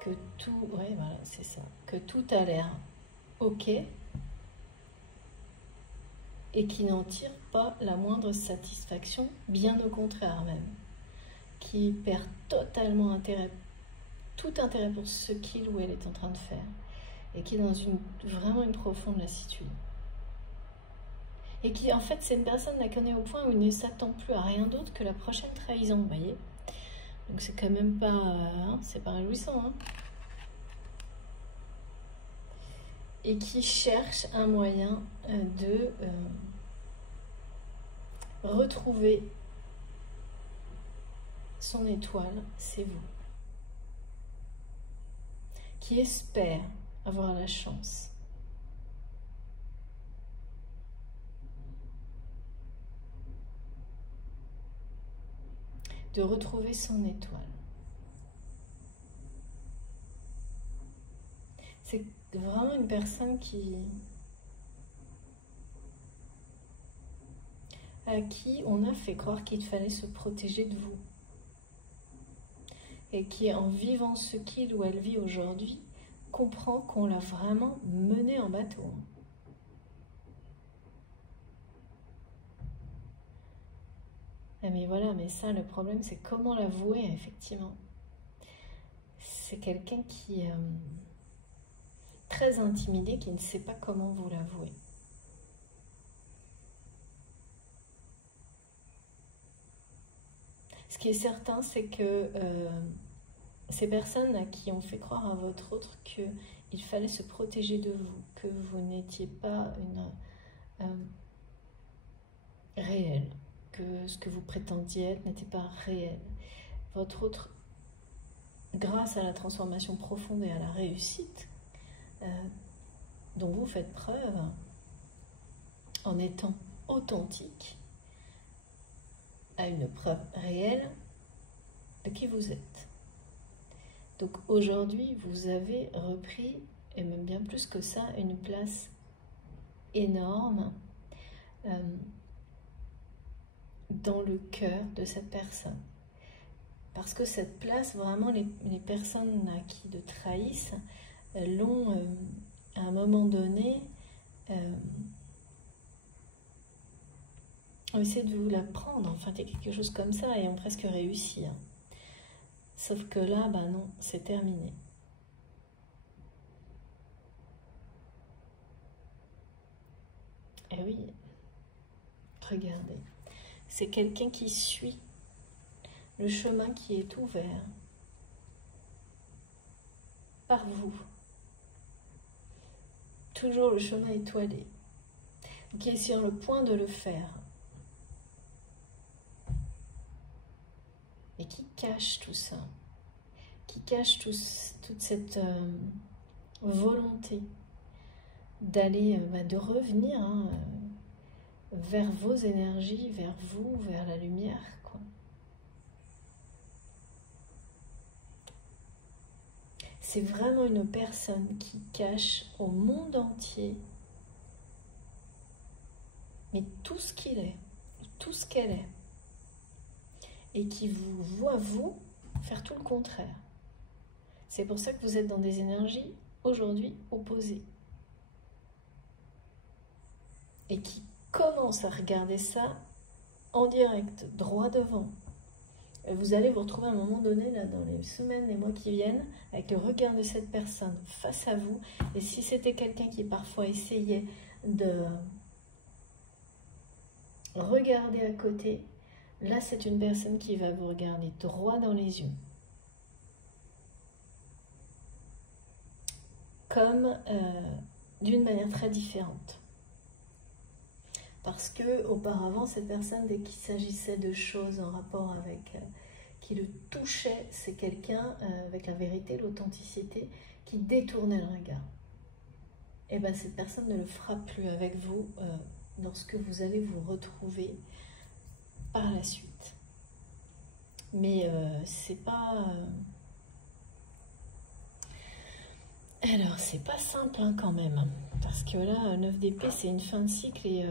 que tout, ouais, voilà, c'est ça, que tout a l'air ok et qui n'en tire pas la moindre satisfaction, bien au contraire même, qui perd totalement intérêt, tout intérêt pour ce qu'il ou elle est en train de faire et qui est dans vraiment une profonde lassitude. Et qui, en fait, c'est une personne la connaît au point où il ne s'attend plus à rien d'autre que la prochaine trahison, vous voyez. Donc c'est quand même pas, c'est pas réjouissant. Hein. Et qui cherche un moyen de retrouver son étoile, c'est vous. Qui espère avoir la chance de retrouver son étoile. C'est vraiment une personne à qui on a fait croire qu'il fallait se protéger de vous. Et qui, en vivant ce qu'il ou elle vit aujourd'hui, comprend qu'on l'a vraiment mené en bateau. Mais voilà, mais ça, le problème, c'est comment l'avouer, effectivement. C'est quelqu'un qui est très intimidé, qui ne sait pas comment vous l'avouer. Ce qui est certain, c'est que ces personnes à qui on fait croire à votre autre qu'il fallait se protéger de vous, que vous n'étiez pas une réelle, que ce que vous prétendiez être n'était pas réel. Votre autre, grâce à la transformation profonde et à la réussite dont vous faites preuve, en étant authentique, à une preuve réelle de qui vous êtes. Donc aujourd'hui, vous avez repris, et même bien plus que ça, une place énorme dans le cœur de cette personne. Parce que cette place, vraiment, les personnes qui le trahissent l'ont, à un moment donné, ont essayé de vous la prendre, enfin, quelque chose comme ça, et ont presque réussi. Hein. Sauf que là, bah non, c'est terminé. Et oui, regardez, c'est quelqu'un qui suit le chemin qui est ouvert par vous. Toujours le chemin étoilé, qui est sur le point de le faire. Et qui cache tout ça, qui cache toute cette volonté d'aller, de revenir vers vos énergies, vers vous, vers la lumière, quoi. C'est vraiment une personne qui cache au monde entier, mais tout ce qu'il est, tout ce qu'elle est, et qui vous voit, vous, faire tout le contraire. C'est pour ça que vous êtes dans des énergies, aujourd'hui, opposées. Et qui commence à regarder ça en direct, droit devant. Vous allez vous retrouver à un moment donné, là, dans les semaines, les mois qui viennent, avec le regard de cette personne face à vous. Et si c'était quelqu'un qui parfois essayait de regarder à côté, là c'est une personne qui va vous regarder droit dans les yeux. comme d'une manière très différente. Parce que auparavant, cette personne, dès qu'il s'agissait de choses en rapport avec qui le touchait, c'est quelqu'un avec la vérité, l'authenticité, qui détournait le regard. Et bien cette personne ne le fera plus avec vous lorsque vous allez vous retrouver par la suite. Mais c'est pas... Alors, c'est pas simple hein, quand même. Parce que là, 9 d'épée, c'est une fin de cycle et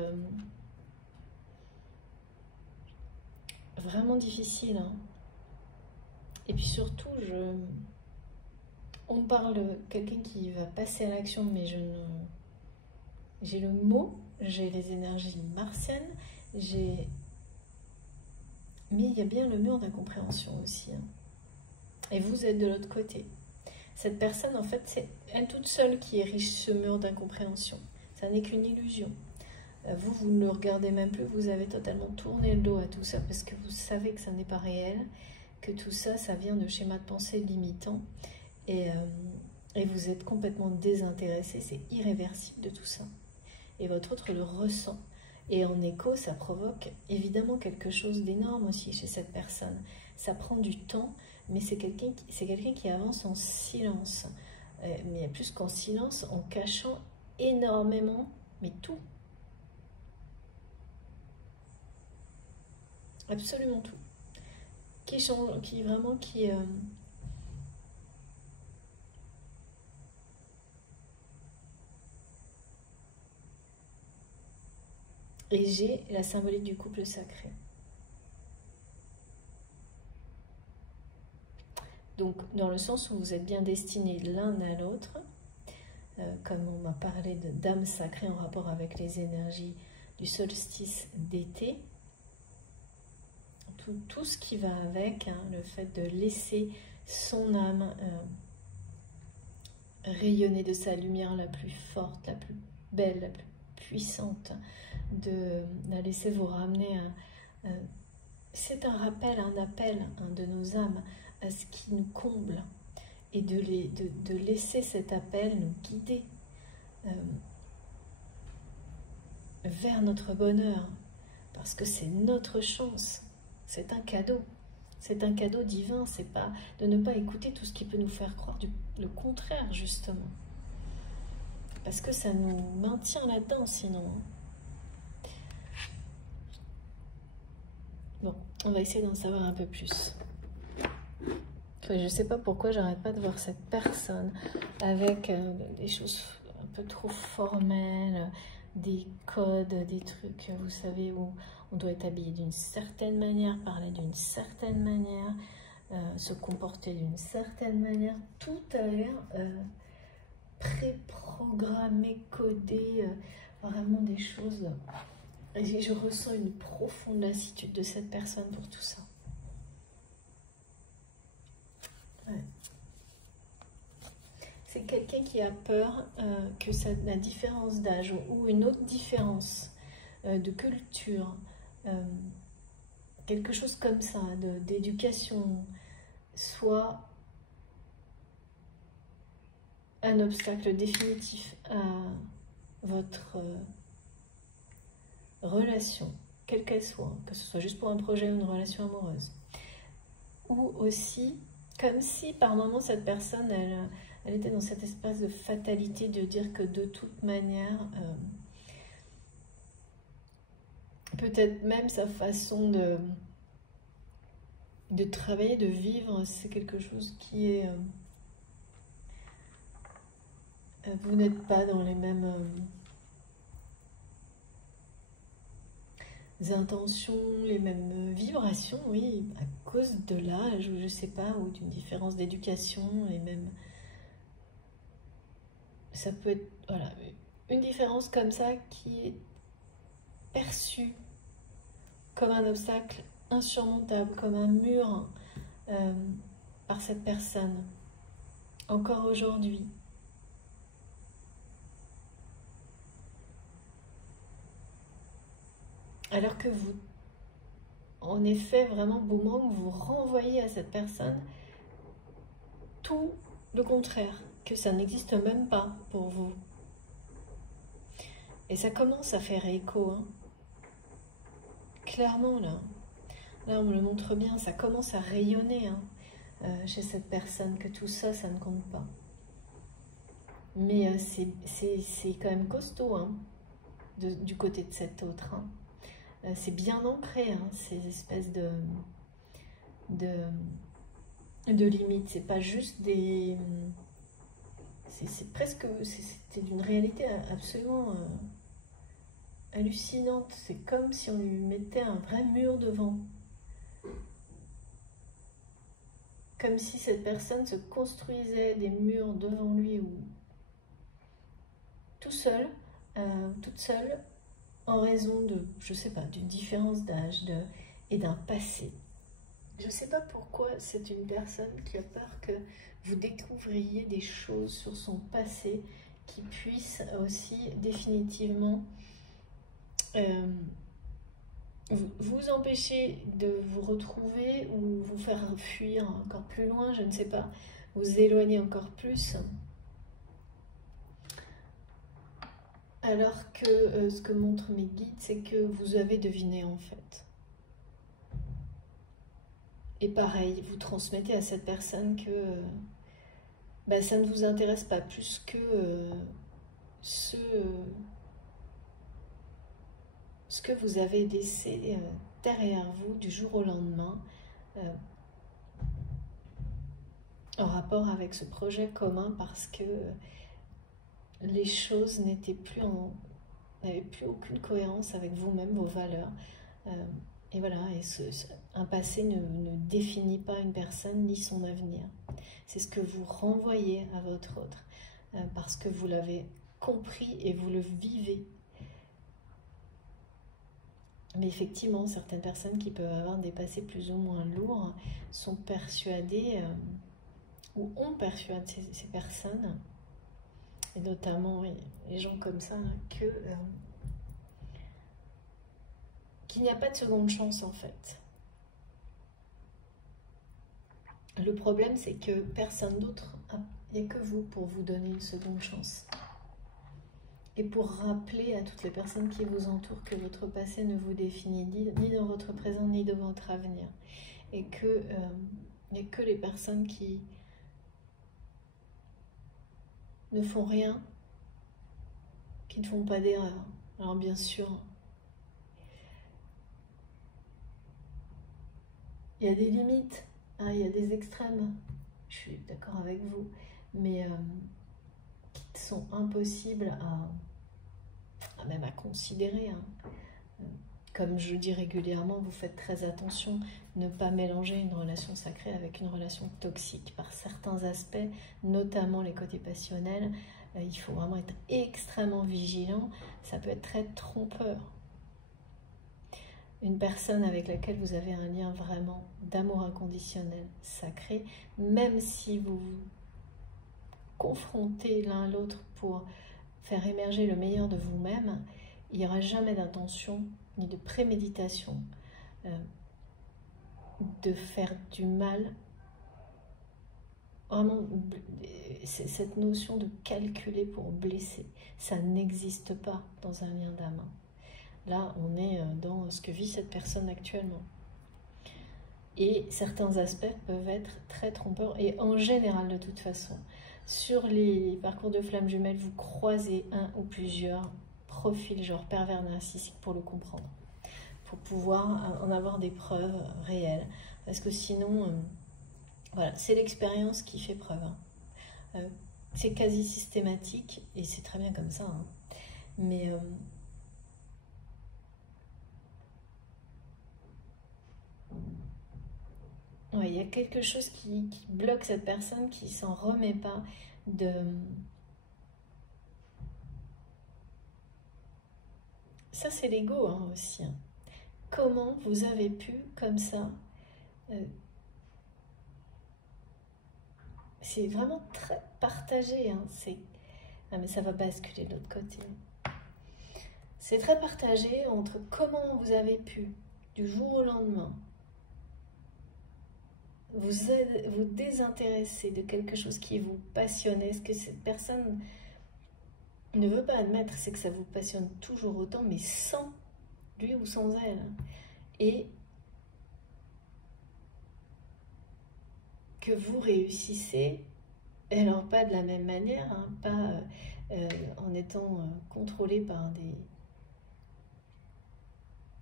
vraiment difficile. Hein. Et puis surtout, on parle de quelqu'un qui va passer à l'action, mais je ne... J'ai le mot, j'ai les énergies martiennes, j'ai... Mais il y a bien le mur d'incompréhension aussi. Hein. Et vous êtes de l'autre côté. Cette personne, en fait, c'est elle toute seule qui érige ce mur d'incompréhension. Ça n'est qu'une illusion. Vous ne le regardez même plus, vous avez totalement tourné le dos à tout ça parce que vous savez que ça n'est pas réel, que tout ça, ça vient de schémas de pensée limitants et vous êtes complètement désintéressé, c'est irréversible de tout ça. Et votre autre le ressent. Et en écho, ça provoque évidemment quelque chose d'énorme aussi chez cette personne. Ça prend du temps, mais c'est quelqu'un qui avance en silence. Mais plus qu'en silence, en cachant énormément, mais tout. Absolument tout. Et j'ai la symbolique du couple sacré. Donc, dans le sens où vous êtes bien destinés l'un à l'autre, comme on m'a parlé de dame sacrée en rapport avec les énergies du solstice d'été, tout ce qui va avec, hein, le fait de laisser son âme rayonner de sa lumière la plus forte, la plus belle, la plus puissante, de la laisser vous ramener à... c'est un rappel, un appel hein, de nos âmes à ce qui nous comble et de laisser cet appel nous guider vers notre bonheur parce que c'est notre chance, c'est un cadeau divin, c'est pas de ne pas écouter tout ce qui peut nous faire croire le contraire justement parce que ça nous maintient là-dedans sinon. Bon, on va essayer d'en savoir un peu plus. Je ne sais pas pourquoi j'arrête pas de voir cette personne avec des choses un peu trop formelles, des codes, des trucs, vous savez, où on doit être habillé d'une certaine manière, parler d'une certaine manière, se comporter d'une certaine manière. Tout a l'air préprogrammé, codé, vraiment des choses. Et je ressens une profonde lassitude de cette personne pour tout ça. Ouais. C'est quelqu'un qui a peur que la différence d'âge ou une autre différence de culture, quelque chose comme ça, d'éducation, soit un obstacle définitif à votre relation, quelle qu'elle soit, que ce soit juste pour un projet ou une relation amoureuse. Ou aussi, comme si par moment cette personne, elle était dans cet espace de fatalité de dire que de toute manière, peut-être même sa façon de travailler, de vivre, c'est quelque chose qui est... vous n'êtes pas dans les mêmes intentions, les mêmes vibrations, oui, à cause de l'âge, ou je sais pas, ou d'une différence d'éducation, les mêmes... Ça peut être, voilà, une différence comme ça qui est perçue comme un obstacle insurmontable, comme un mur par cette personne, encore aujourd'hui. Alors que vous, en effet, vraiment, boomerang, vous renvoyez à cette personne tout le contraire. que ça n'existe même pas pour vous. Et ça commence à faire écho, hein. Clairement, là on me le montre bien, ça commence à rayonner, hein, chez cette personne, que tout ça, ça ne compte pas. Mais c'est quand même costaud, hein, du côté de cet autre, hein. C'est bien ancré, hein, ces espèces de limites. C'est pas juste des... C'est presque... C'était d'une réalité absolument hallucinante. C'est comme si on lui mettait un vrai mur devant. Comme si cette personne se construisait des murs devant lui, ou tout seul, toute seule, en raison de, je sais pas, d'une différence d'âge et d'un passé. Je sais pas pourquoi c'est une personne qui a peur que vous découvriez des choses sur son passé qui puissent aussi définitivement vous empêcher de vous retrouver ou vous faire fuir encore plus loin, je ne sais pas, vous éloigner encore plus. Alors que ce que montrent mes guides, c'est que vous avez deviné en fait. Et pareil, vous transmettez à cette personne que ça ne vous intéresse pas plus que ce que vous avez laissé derrière vous du jour au lendemain, en rapport avec ce projet commun, parce que les choses n'avaient plus aucune cohérence avec vous-même, vos valeurs. Et voilà, un passé ne définit pas une personne ni son avenir. C'est ce que vous renvoyez à votre autre, parce que vous l'avez compris et vous le vivez. Mais effectivement, certaines personnes qui peuvent avoir des passés plus ou moins lourds sont persuadées, ou on persuade ces personnes, et notamment les gens comme ça, qu'il n'y a pas de seconde chance en fait. Le problème, c'est que personne d'autre, il n'y a que vous pour vous donner une seconde chance. Et pour rappeler à toutes les personnes qui vous entourent que votre passé ne vous définit ni dans votre présent ni dans votre avenir. Et que il n'y a que les personnes qui ne font rien, qui ne font pas d'erreur. Alors bien sûr, il y a des limites, hein, il y a des extrêmes, je suis d'accord avec vous, mais qui sont impossibles même à considérer, hein. Comme je dis régulièrement, vous faites très attention, ne pas mélanger une relation sacrée avec une relation toxique. Par certains aspects, notamment les côtés passionnels, il faut vraiment être extrêmement vigilant. Ça peut être très trompeur. Une personne avec laquelle vous avez un lien vraiment d'amour inconditionnel, sacré, même si vous vous confrontez l'un à l'autre pour faire émerger le meilleur de vous-même, il n'y aura jamais d'intention ni de préméditation de faire du mal. Vraiment, cette notion de calculer pour blesser, ça n'existe pas dans un lien d'âme. Là, on est dans ce que vit cette personne actuellement. Et certains aspects peuvent être très trompeurs. Et en général, de toute façon, sur les parcours de flammes jumelles, vous croisez un ou plusieurs profils genre pervers narcissiques pour le comprendre, pour pouvoir en avoir des preuves réelles. Parce que sinon, voilà, c'est l'expérience qui fait preuve. C'est quasi systématique et c'est très bien comme ça. Hein. Mais ouais, il y a quelque chose qui bloque cette personne, qui s'en remet pas de... Ça, c'est l'ego hein, aussi. Hein. Comment vous avez pu, comme ça, c'est vraiment très partagé. Hein. Ah, mais ça va basculer de l'autre côté. C'est très partagé entre comment vous avez pu, du jour au lendemain, vous désintéresser de quelque chose qui vous passionne. Ce que cette personne ne veut pas admettre, c'est que ça vous passionne toujours autant, mais sans lui ou sans elle. Et que vous réussissez, alors pas de la même manière, hein, pas en étant contrôlé par des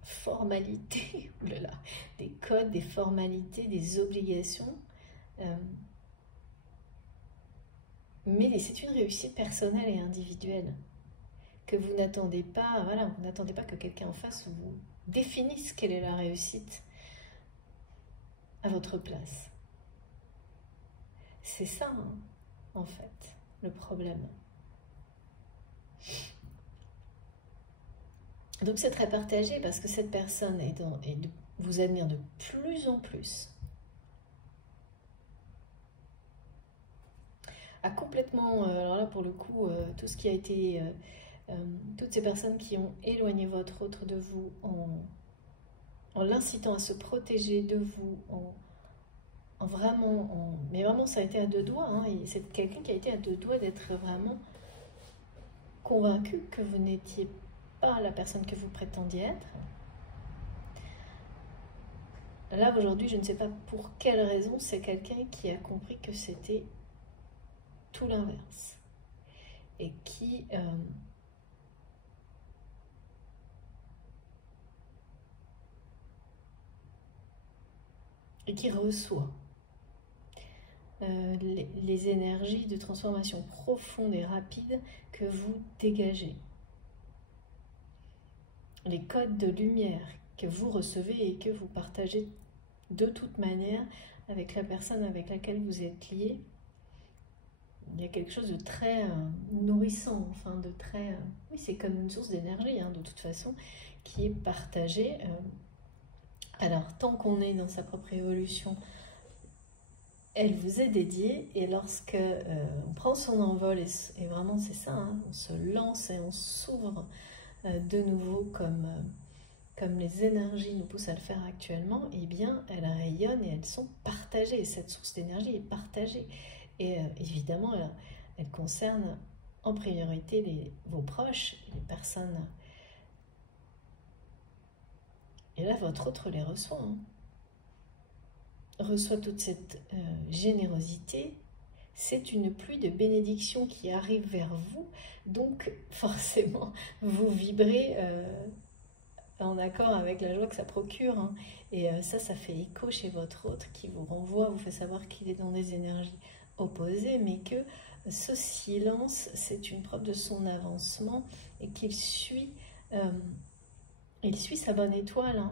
formalités, oulala, des codes, des formalités, des obligations, mais c'est une réussite personnelle et individuelle que vous n'attendez pas, voilà, vous n'attendez pas que quelqu'un en face vous définisse quelle est la réussite à votre place. C'est ça, hein, en fait, le problème. Donc c'est très partagé parce que cette personne vous admire de plus en plus. A complètement, alors là pour le coup, tout ce qui a été, toutes ces personnes qui ont éloigné votre autre de vous en l'incitant à se protéger de vous, mais vraiment ça a été à deux doigts, hein, et c'est quelqu'un qui a été à deux doigts d'être vraiment convaincu que vous n'étiez pas la personne que vous prétendiez être. Là aujourd'hui, je ne sais pas pour quelle raison, c'est quelqu'un qui a compris que c'était tout l'inverse et qui reçoit les énergies de transformation profonde et rapide que vous dégagez, les codes de lumière que vous recevez et que vous partagez de toute manière avec la personne avec laquelle vous êtes lié. Il y a quelque chose de très nourrissant, enfin de très... oui, c'est comme une source d'énergie, hein, de toute façon, qui est partagée. Alors, tant qu'on est dans sa propre évolution, elle vous est dédiée, et lorsque on prend son envol, et vraiment c'est ça, hein, on se lance et on s'ouvre de nouveau comme les énergies nous poussent à le faire actuellement, eh bien, elles rayonnent et elles sont partagées. Cette source d'énergie est partagée. Et évidemment, elle concerne en priorité vos proches, les personnes. Et là, votre autre les reçoit. Hein. Reçoit toute cette générosité. C'est une pluie de bénédictions qui arrive vers vous. Donc, forcément, vous vibrez en accord avec la joie que ça procure. Hein. Et ça fait écho chez votre autre qui vous renvoie, vous fait savoir qu'il est dans des énergies opposées, mais que ce silence, c'est une preuve de son avancement et qu'il suit sa bonne étoile. Hein.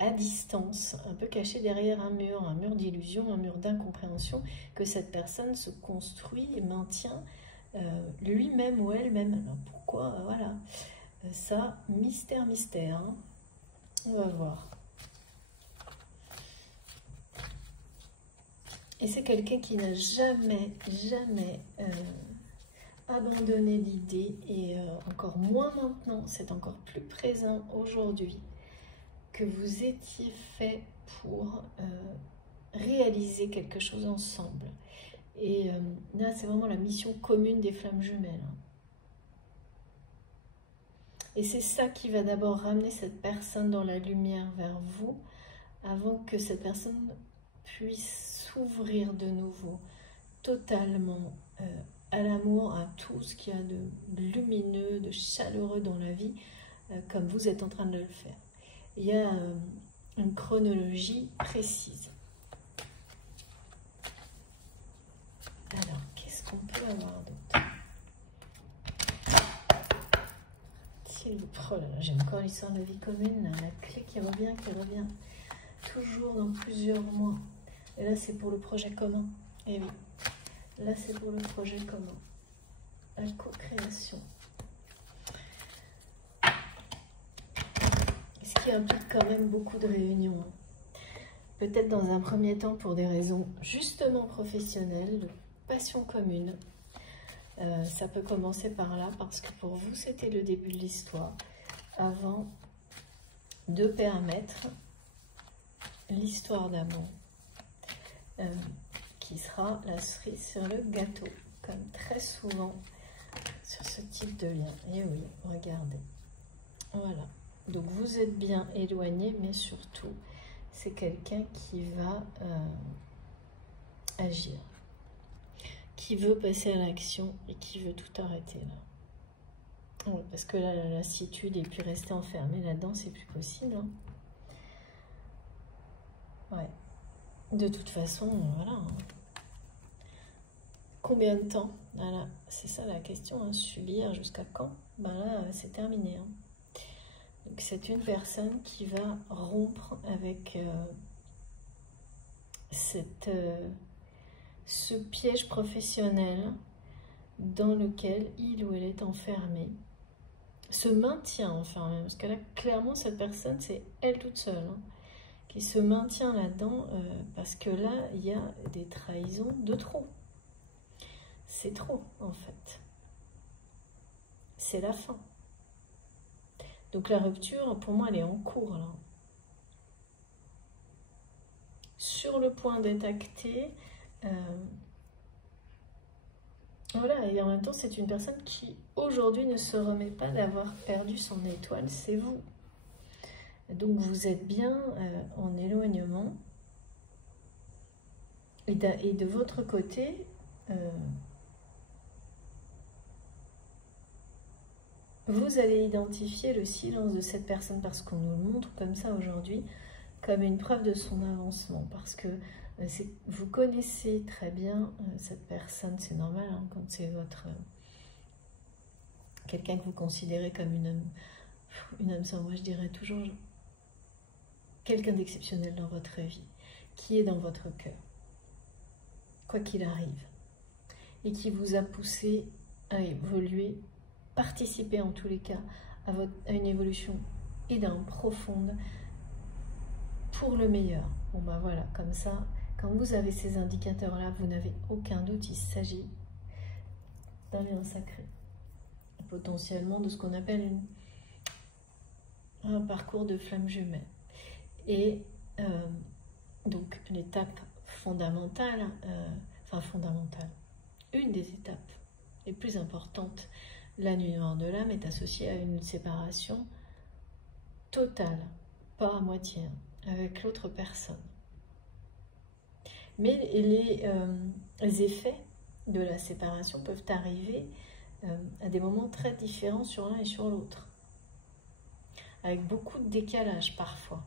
À distance, un peu caché derrière un mur d'illusion, un mur d'incompréhension, que cette personne se construit et maintient lui-même ou elle-même. Alors pourquoi, voilà, ça, mystère, hein. On va voir. Et c'est quelqu'un qui n'a jamais abandonné l'idée, et encore moins maintenant, c'est encore plus présent aujourd'hui, que vous étiez fait pour réaliser quelque chose ensemble. Et là, c'est vraiment la mission commune des flammes jumelles. Et c'est ça qui va d'abord ramener cette personne dans la lumière vers vous, avant que cette personne puisse s'ouvrir de nouveau totalement à l'amour, à tout ce qu'il y a de lumineux, de chaleureux dans la vie, comme vous êtes en train de le faire. Il y a une chronologie précise. Alors, qu'est-ce qu'on peut avoir d'autre? Oh là là, j'ai encore l'histoire de la vie commune, là, la clé qui revient toujours dans plusieurs mois. Et là, c'est pour le projet commun. Et oui, là, c'est pour le projet commun. La co-création. Ce qui implique quand même beaucoup de réunions. Peut-être dans un premier temps pour des raisons justement professionnelles, de passion commune. Ça peut commencer par là, parce que pour vous, c'était le début de l'histoire, avant de permettre l'histoire d'amour qui sera la cerise sur le gâteau, comme très souvent sur ce type de lien. Et oui, regardez. Voilà. Donc vous êtes bien éloigné, mais surtout, c'est quelqu'un qui va agir, qui veut passer à l'action et qui veut tout arrêter là. Oui, parce que là, la lassitude et puis rester enfermé là-dedans, c'est plus possible. Hein. Ouais. De toute façon, voilà. Hein. Combien de temps? Voilà, c'est ça la question. Hein. Subir jusqu'à quand? Ben là, c'est terminé. Hein. Donc c'est une personne qui va rompre avec ce piège professionnel dans lequel il ou elle est enfermé, se maintient enfermé, parce que là clairement cette personne c'est elle toute seule hein, qui se maintient là-dedans parce que là il y a des trahisons de trop, c'est trop en fait, c'est la fin. Donc la rupture pour moi elle est en cours là, sur le point d'être actée. Voilà, et en même temps, c'est une personne qui, aujourd'hui, ne se remet pas d'avoir perdu son étoile, c'est vous. Donc, vous êtes bien en éloignement. Et de votre côté, vous allez identifier le silence de cette personne, parce qu'on nous le montre comme ça aujourd'hui, comme une preuve de son avancement, parce que vous connaissez très bien cette personne, c'est normal hein, quand c'est votre quelqu'un que vous considérez comme une âme sœur. Moi je dirais toujours quelqu'un d'exceptionnel dans votre vie, qui est dans votre cœur, quoi qu'il arrive, et qui vous a poussé à évoluer, participer en tous les cas à une évolution et d'un profonde pour le meilleur. Bon ben voilà, comme ça. Quand vous avez ces indicateurs-là, vous n'avez aucun doute, il s'agit d'un lien sacré. Potentiellement de ce qu'on appelle un parcours de flamme jumelle. Et donc l'étape fondamentale, une des étapes les plus importantes, la nuit noire de l'âme est associée à une séparation totale, pas à moitié, avec l'autre personne. Mais les effets de la séparation peuvent arriver à des moments très différents sur l'un et sur l'autre, avec beaucoup de décalage parfois.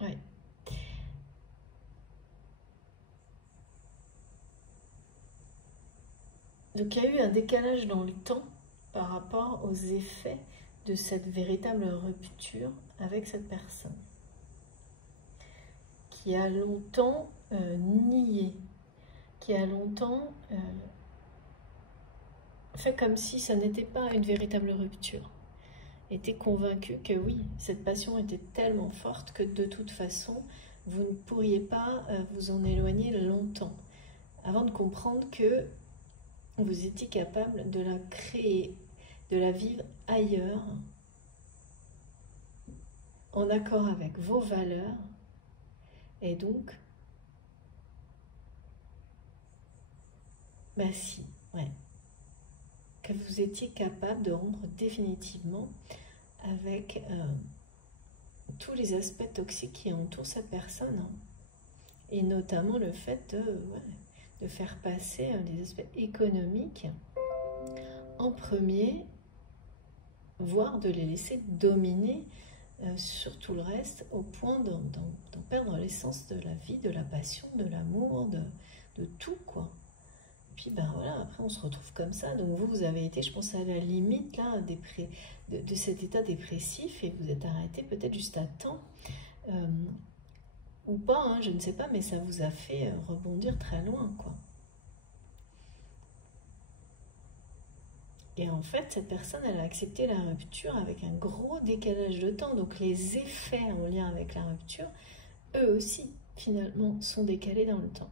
Ouais. Donc il y a eu un décalage dans le temps par rapport aux effets de cette véritable rupture avec cette personne qui a longtemps nié, qui a longtemps fait comme si ça n'était pas une véritable rupture, était convaincu que oui, cette passion était tellement forte que de toute façon, vous ne pourriez pas vous en éloigner longtemps, avant de comprendre que vous étiez capable de la créer, de la vivre ailleurs, en accord avec vos valeurs, et donc, bah si, ouais, que vous étiez capable de rompre définitivement avec tous les aspects toxiques qui entourent cette personne, hein. Et notamment le fait de faire passer les aspects économiques en premier, voire de les laisser dominer sur tout le reste, au point d'en perdre l'essence de la vie, de la passion, de l'amour, de tout, quoi. Et puis, ben voilà, après on se retrouve comme ça. Donc vous avez été, je pense, à la limite là, de cet état dépressif, et vous êtes arrêté peut-être juste à temps, ou pas, hein, je ne sais pas, mais ça vous a fait rebondir très loin, quoi. Et en fait, cette personne, elle a accepté la rupture avec un gros décalage de temps. Donc les effets en lien avec la rupture, eux aussi, finalement, sont décalés dans le temps.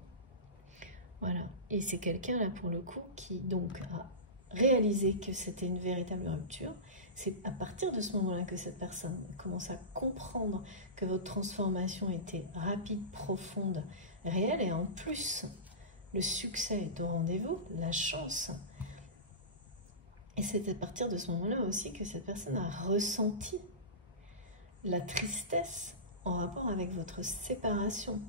Voilà. Et c'est quelqu'un, là, pour le coup, qui donc a réalisé que c'était une véritable rupture. C'est à partir de ce moment-là que cette personne commence à comprendre que votre transformation était rapide, profonde, réelle, et en plus, le succès est au rendez-vous, la chance. Et c'est à partir de ce moment-là aussi que cette personne a ressenti la tristesse en rapport avec votre séparation,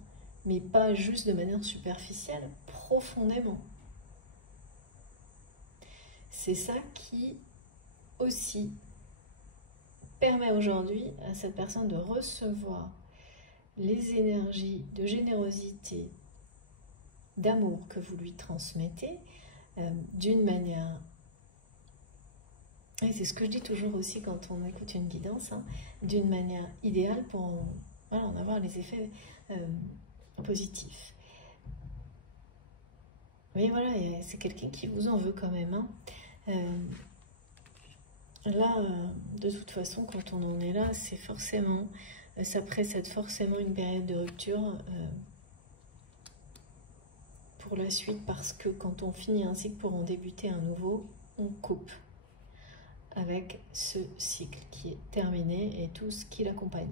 mais pas juste de manière superficielle, profondément. C'est ça qui aussi permet aujourd'hui à cette personne de recevoir les énergies de générosité, d'amour que vous lui transmettez d'une manière... Et c'est ce que je dis toujours aussi quand on écoute une guidance, hein, d'une manière idéale pour en avoir les effets positifs. Mais voilà, c'est quelqu'un qui vous en veut quand même. Hein. Là, de toute façon, quand on en est là, c'est forcément, ça précède forcément une période de rupture pour la suite, parce que quand on finit un cycle pour en débuter un nouveau, on coupe avec ce cycle qui est terminé et tout ce qui l'accompagne.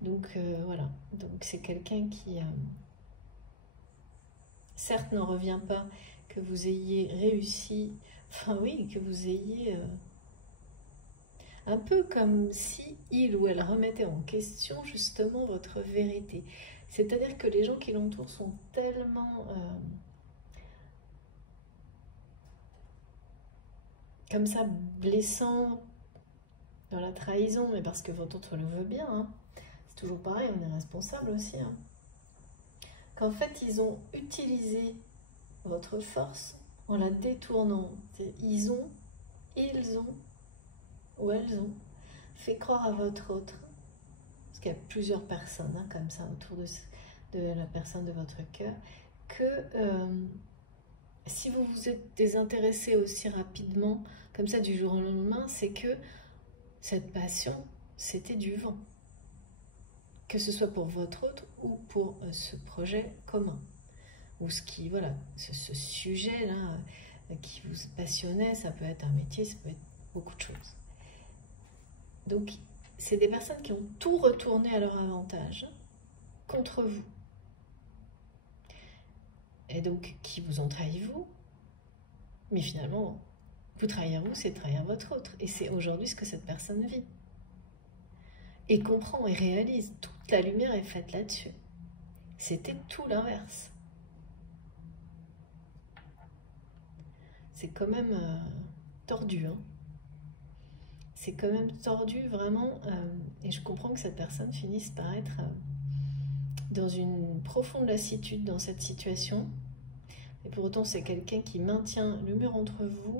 Donc voilà, donc c'est quelqu'un qui certes n'en revient pas que vous ayez réussi, enfin oui, que vous ayez un peu comme si il ou elle remettait en question justement votre vérité. C'est-à-dire que les gens qui l'entourent sont tellement comme ça blessants dans la trahison, mais parce que votre autre le veut bien. Hein. C'est toujours pareil, on est responsable aussi. Hein. Qu'en fait, ils ont utilisé votre force en la détournant. Ils ont ou elles ont fait croire à votre autre, parce qu'il y a plusieurs personnes hein, comme ça autour de la personne de votre cœur, que si vous vous êtes désintéressé aussi rapidement, comme ça du jour au lendemain, c'est que cette passion, c'était du vent. Que ce soit pour votre autre ou pour ce projet commun. Ou ce qui, voilà, ce sujet-là qui vous passionnait, ça peut être un métier, ça peut être beaucoup de choses. Donc, c'est des personnes qui ont tout retourné à leur avantage contre vous. Et donc, qui vous ont trahi vous. Mais finalement, vous trahir vous, c'est trahir votre autre. Et c'est aujourd'hui ce que cette personne vit. Et comprend et réalise. Toute la lumière est faite là-dessus. C'était tout l'inverse. C'est quand même tordu, hein. C'est quand même tordu, vraiment, et je comprends que cette personne finisse par être dans une profonde lassitude dans cette situation. Et pour autant, c'est quelqu'un qui maintient le mur entre vous,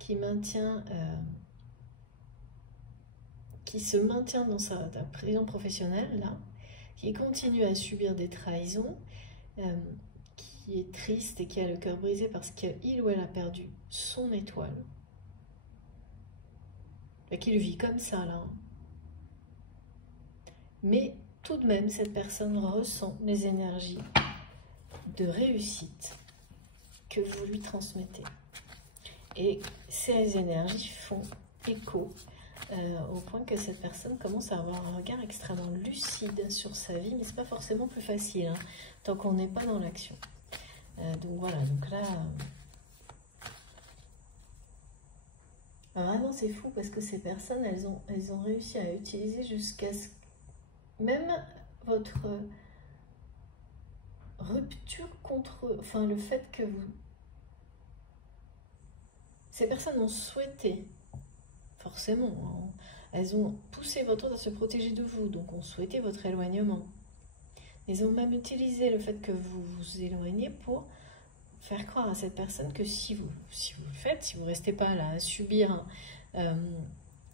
qui se maintient dans sa prison professionnelle, là, qui continue à subir des trahisons, qui est triste et qui a le cœur brisé parce qu'il ou elle a perdu son étoile. Et qui le vit comme ça, là. Mais tout de même, cette personne ressent les énergies de réussite que vous lui transmettez. Et ces énergies font écho au point que cette personne commence à avoir un regard extrêmement lucide sur sa vie, mais c'est pas forcément plus facile, hein, tant qu'on n'est pas dans l'action. Donc voilà, donc là... vraiment, c'est fou parce que ces personnes, elles ont réussi à utiliser jusqu'à ce... Même votre rupture contre... Enfin, le fait que vous... Ces personnes ont souhaité, forcément, hein, elles ont poussé votre autre à se protéger de vous, donc ont souhaité votre éloignement. Elles ont même utilisé le fait que vous vous éloignez pour faire croire à cette personne que si vous le faites, si vous ne restez pas là à subir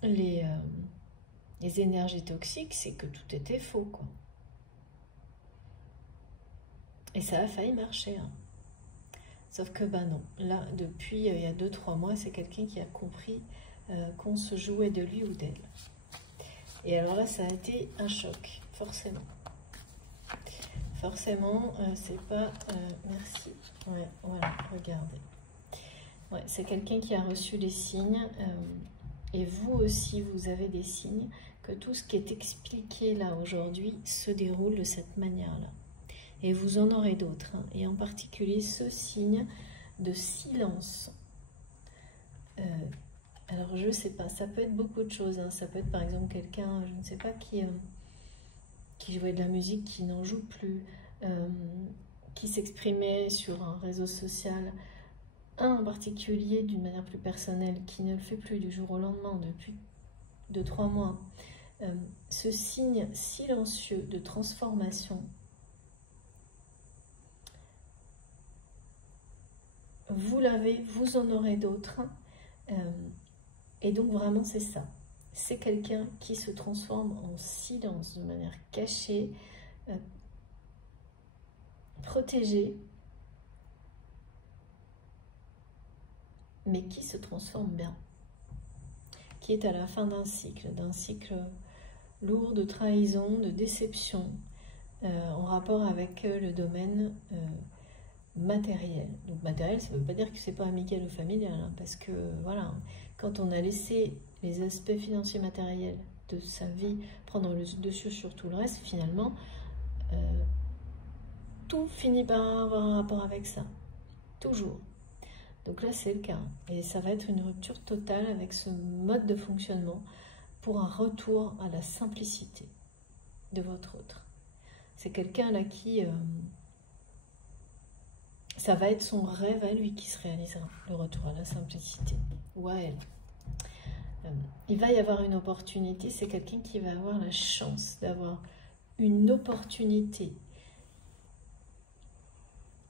les énergies toxiques, c'est que tout était faux, quoi. Et ça a failli marcher. Hein. Sauf que, ben non, là, depuis il y a 2-3 mois, c'est quelqu'un qui a compris qu'on se jouait de lui ou d'elle. Et alors là, ça a été un choc, forcément. Forcément, c'est pas... merci. Ouais, voilà, regardez. Ouais, c'est quelqu'un qui a reçu des signes, et vous aussi, vous avez des signes, que tout ce qui est expliqué là aujourd'hui se déroule de cette manière-là. Et vous en aurez d'autres, hein, et en particulier ce signe de silence. Alors je sais pas, ça peut être beaucoup de choses, hein. Ça peut être par exemple quelqu'un, je ne sais pas qui jouait de la musique, qui n'en joue plus, qui s'exprimait sur un réseau social, un en particulier d'une manière plus personnelle, qui ne le fait plus du jour au lendemain depuis 2-3 mois. Ce signe silencieux de transformation, vous l'avez, vous en aurez d'autres, et donc vraiment c'est ça. C'est quelqu'un qui se transforme en silence de manière cachée, protégée, mais qui se transforme bien, qui est à la fin d'un cycle lourd de trahison, de déception, en rapport avec le domaine matériel. Donc matériel, ça ne veut pas dire que c'est pas amical ou familial, hein, parce que voilà, quand on a laissé les aspects financiers matériels de sa vie prendre le dessus sur tout le reste, finalement, tout finit par avoir un rapport avec ça, toujours. Donc là, c'est le cas, et ça va être une rupture totale avec ce mode de fonctionnement pour un retour à la simplicité de votre autre. C'est quelqu'un là qui... ça va être son rêve à lui qui se réalisera, le retour à la simplicité, ou à elle. Il va y avoir une opportunité, c'est quelqu'un qui va avoir la chance d'avoir une opportunité,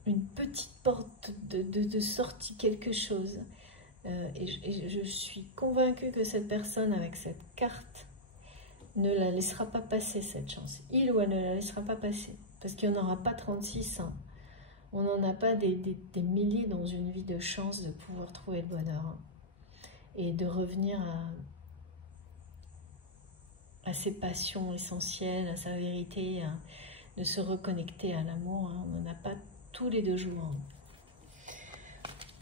une petite porte de sortie, quelque chose. Et je suis convaincue que cette personne, avec cette carte, ne la laissera pas passer, cette chance. Il ou elle ne la laissera pas passer, parce qu'il n'y en aura pas 36, hein. On n'en a pas des milliers dans une vie de chance de pouvoir trouver le bonheur, hein, et de revenir à ses passions essentielles, à sa vérité, de se reconnecter à l'amour, hein. On n'en a pas tous les 2 jours, hein.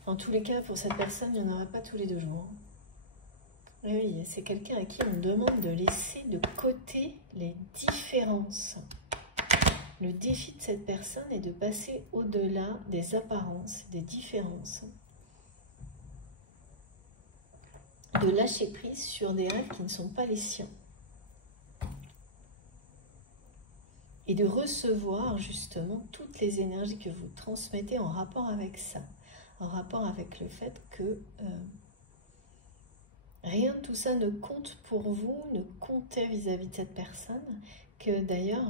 En tous les cas, pour cette personne, il n'y en aura pas tous les 2 jours. Et oui, c'est quelqu'un à qui on demande de laisser de côté les différences. Le défi de cette personne est de passer au-delà des apparences, des différences. De lâcher prise sur des rêves qui ne sont pas les siens. Et de recevoir justement toutes les énergies que vous transmettez en rapport avec ça. En rapport avec le fait que rien de tout ça ne compte pour vous, ne comptait vis-à-vis de cette personne, que d'ailleurs...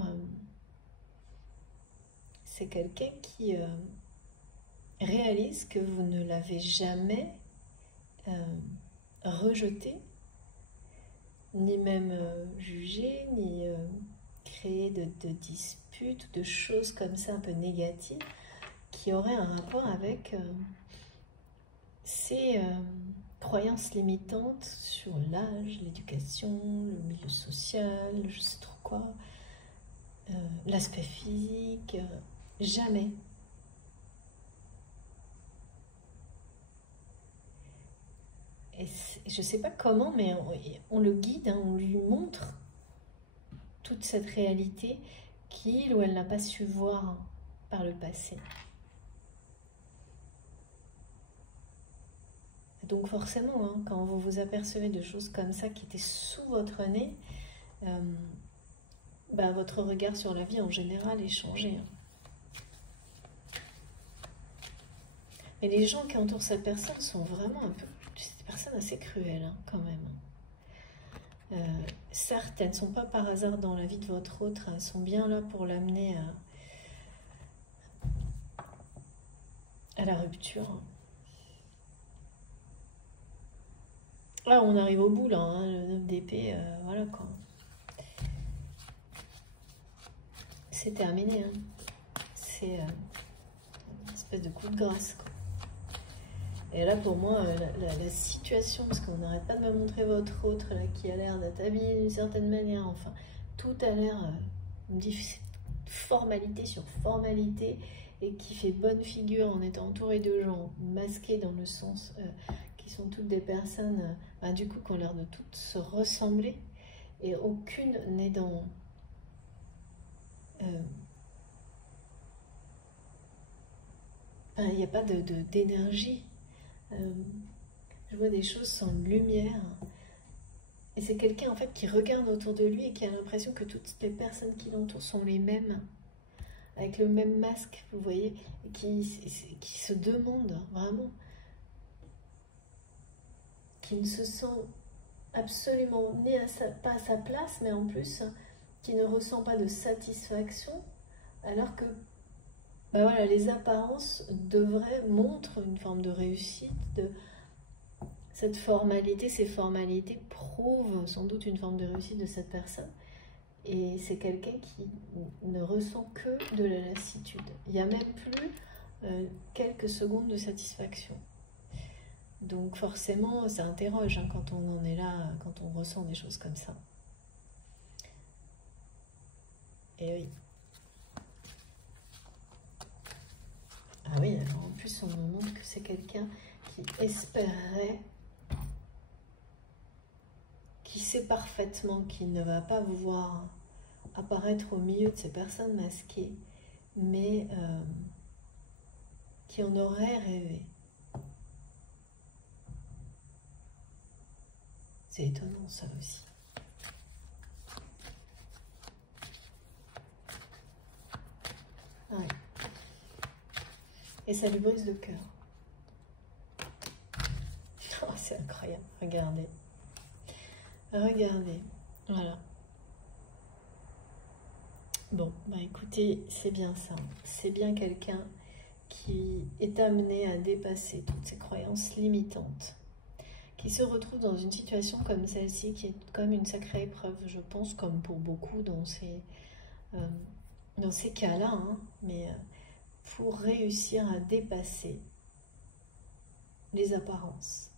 c'est quelqu'un qui réalise que vous ne l'avez jamais rejeté, ni même jugé, ni créé de disputes, de choses comme ça un peu négatives, qui auraient un rapport avec ces croyances limitantes sur l'âge, l'éducation, le milieu social, je sais trop quoi, l'aspect physique... Jamais. Et je ne sais pas comment, mais on le guide, hein, on lui montre toute cette réalité qu'il ou elle n'a pas su voir, hein, par le passé. Donc forcément, hein, quand vous vous apercevez de choses comme ça qui étaient sous votre nez, votre regard sur la vie en général est changé, hein. Et les gens qui entourent cette personne sont vraiment un peu... C'est des personnes assez cruelles, hein, quand même. Certes, elles ne sont pas par hasard dans la vie de votre autre, elles sont bien là pour l'amener à la rupture. Là, on arrive au bout, là, hein, le 9 d'épée, voilà quoi. C'est terminé, hein. C'est une espèce de coup de grâce, quoi. Et là, pour moi, la situation, parce qu'on n'arrête pas de me montrer votre autre, là, qui a l'air d'être habillée d'une certaine manière, enfin, tout a l'air difficile. formalité sur formalité et qui fait bonne figure en étant entouré de gens masqués dans le sens qui sont toutes des personnes du coup qui ont l'air de toutes se ressembler et aucune n'est dans il n'y a pas d'énergie. Je vois des choses sans lumière. Et c'est quelqu'un en fait qui regarde autour de lui et qui a l'impression que toutes les personnes qui l'entourent sont les mêmes, avec le même masque, vous voyez, et qui se demande vraiment, qui ne se sent absolument pas à sa place, mais en plus, qui ne ressent pas de satisfaction, alors que voilà, les apparences montrent une forme de réussite, cette formalité, ces formalités prouvent sans doute une forme de réussite de cette personne. Et c'est quelqu'un qui ne ressent que de la lassitude. Il n'y a même plus quelques secondes de satisfaction. Donc forcément, ça interroge quand on en est là, quand on ressent des choses comme ça. Et oui. Ah oui, alors en plus on nous montre que c'est quelqu'un qui espérait, qui sait parfaitement qu'il ne va pas vous voir apparaître au milieu de ces personnes masquées, mais qui en aurait rêvé. C'est étonnant ça aussi. Ouais. Et ça lui brise le cœur. Oh, c'est incroyable, regardez. Regardez, voilà. Bon, écoutez, c'est bien ça. C'est bien quelqu'un qui est amené à dépasser toutes ces croyances limitantes, qui se retrouve dans une situation comme celle-ci, qui est comme une sacrée épreuve, je pense, comme pour beaucoup dans ces cas-là, hein, mais pour réussir à dépasser les apparences,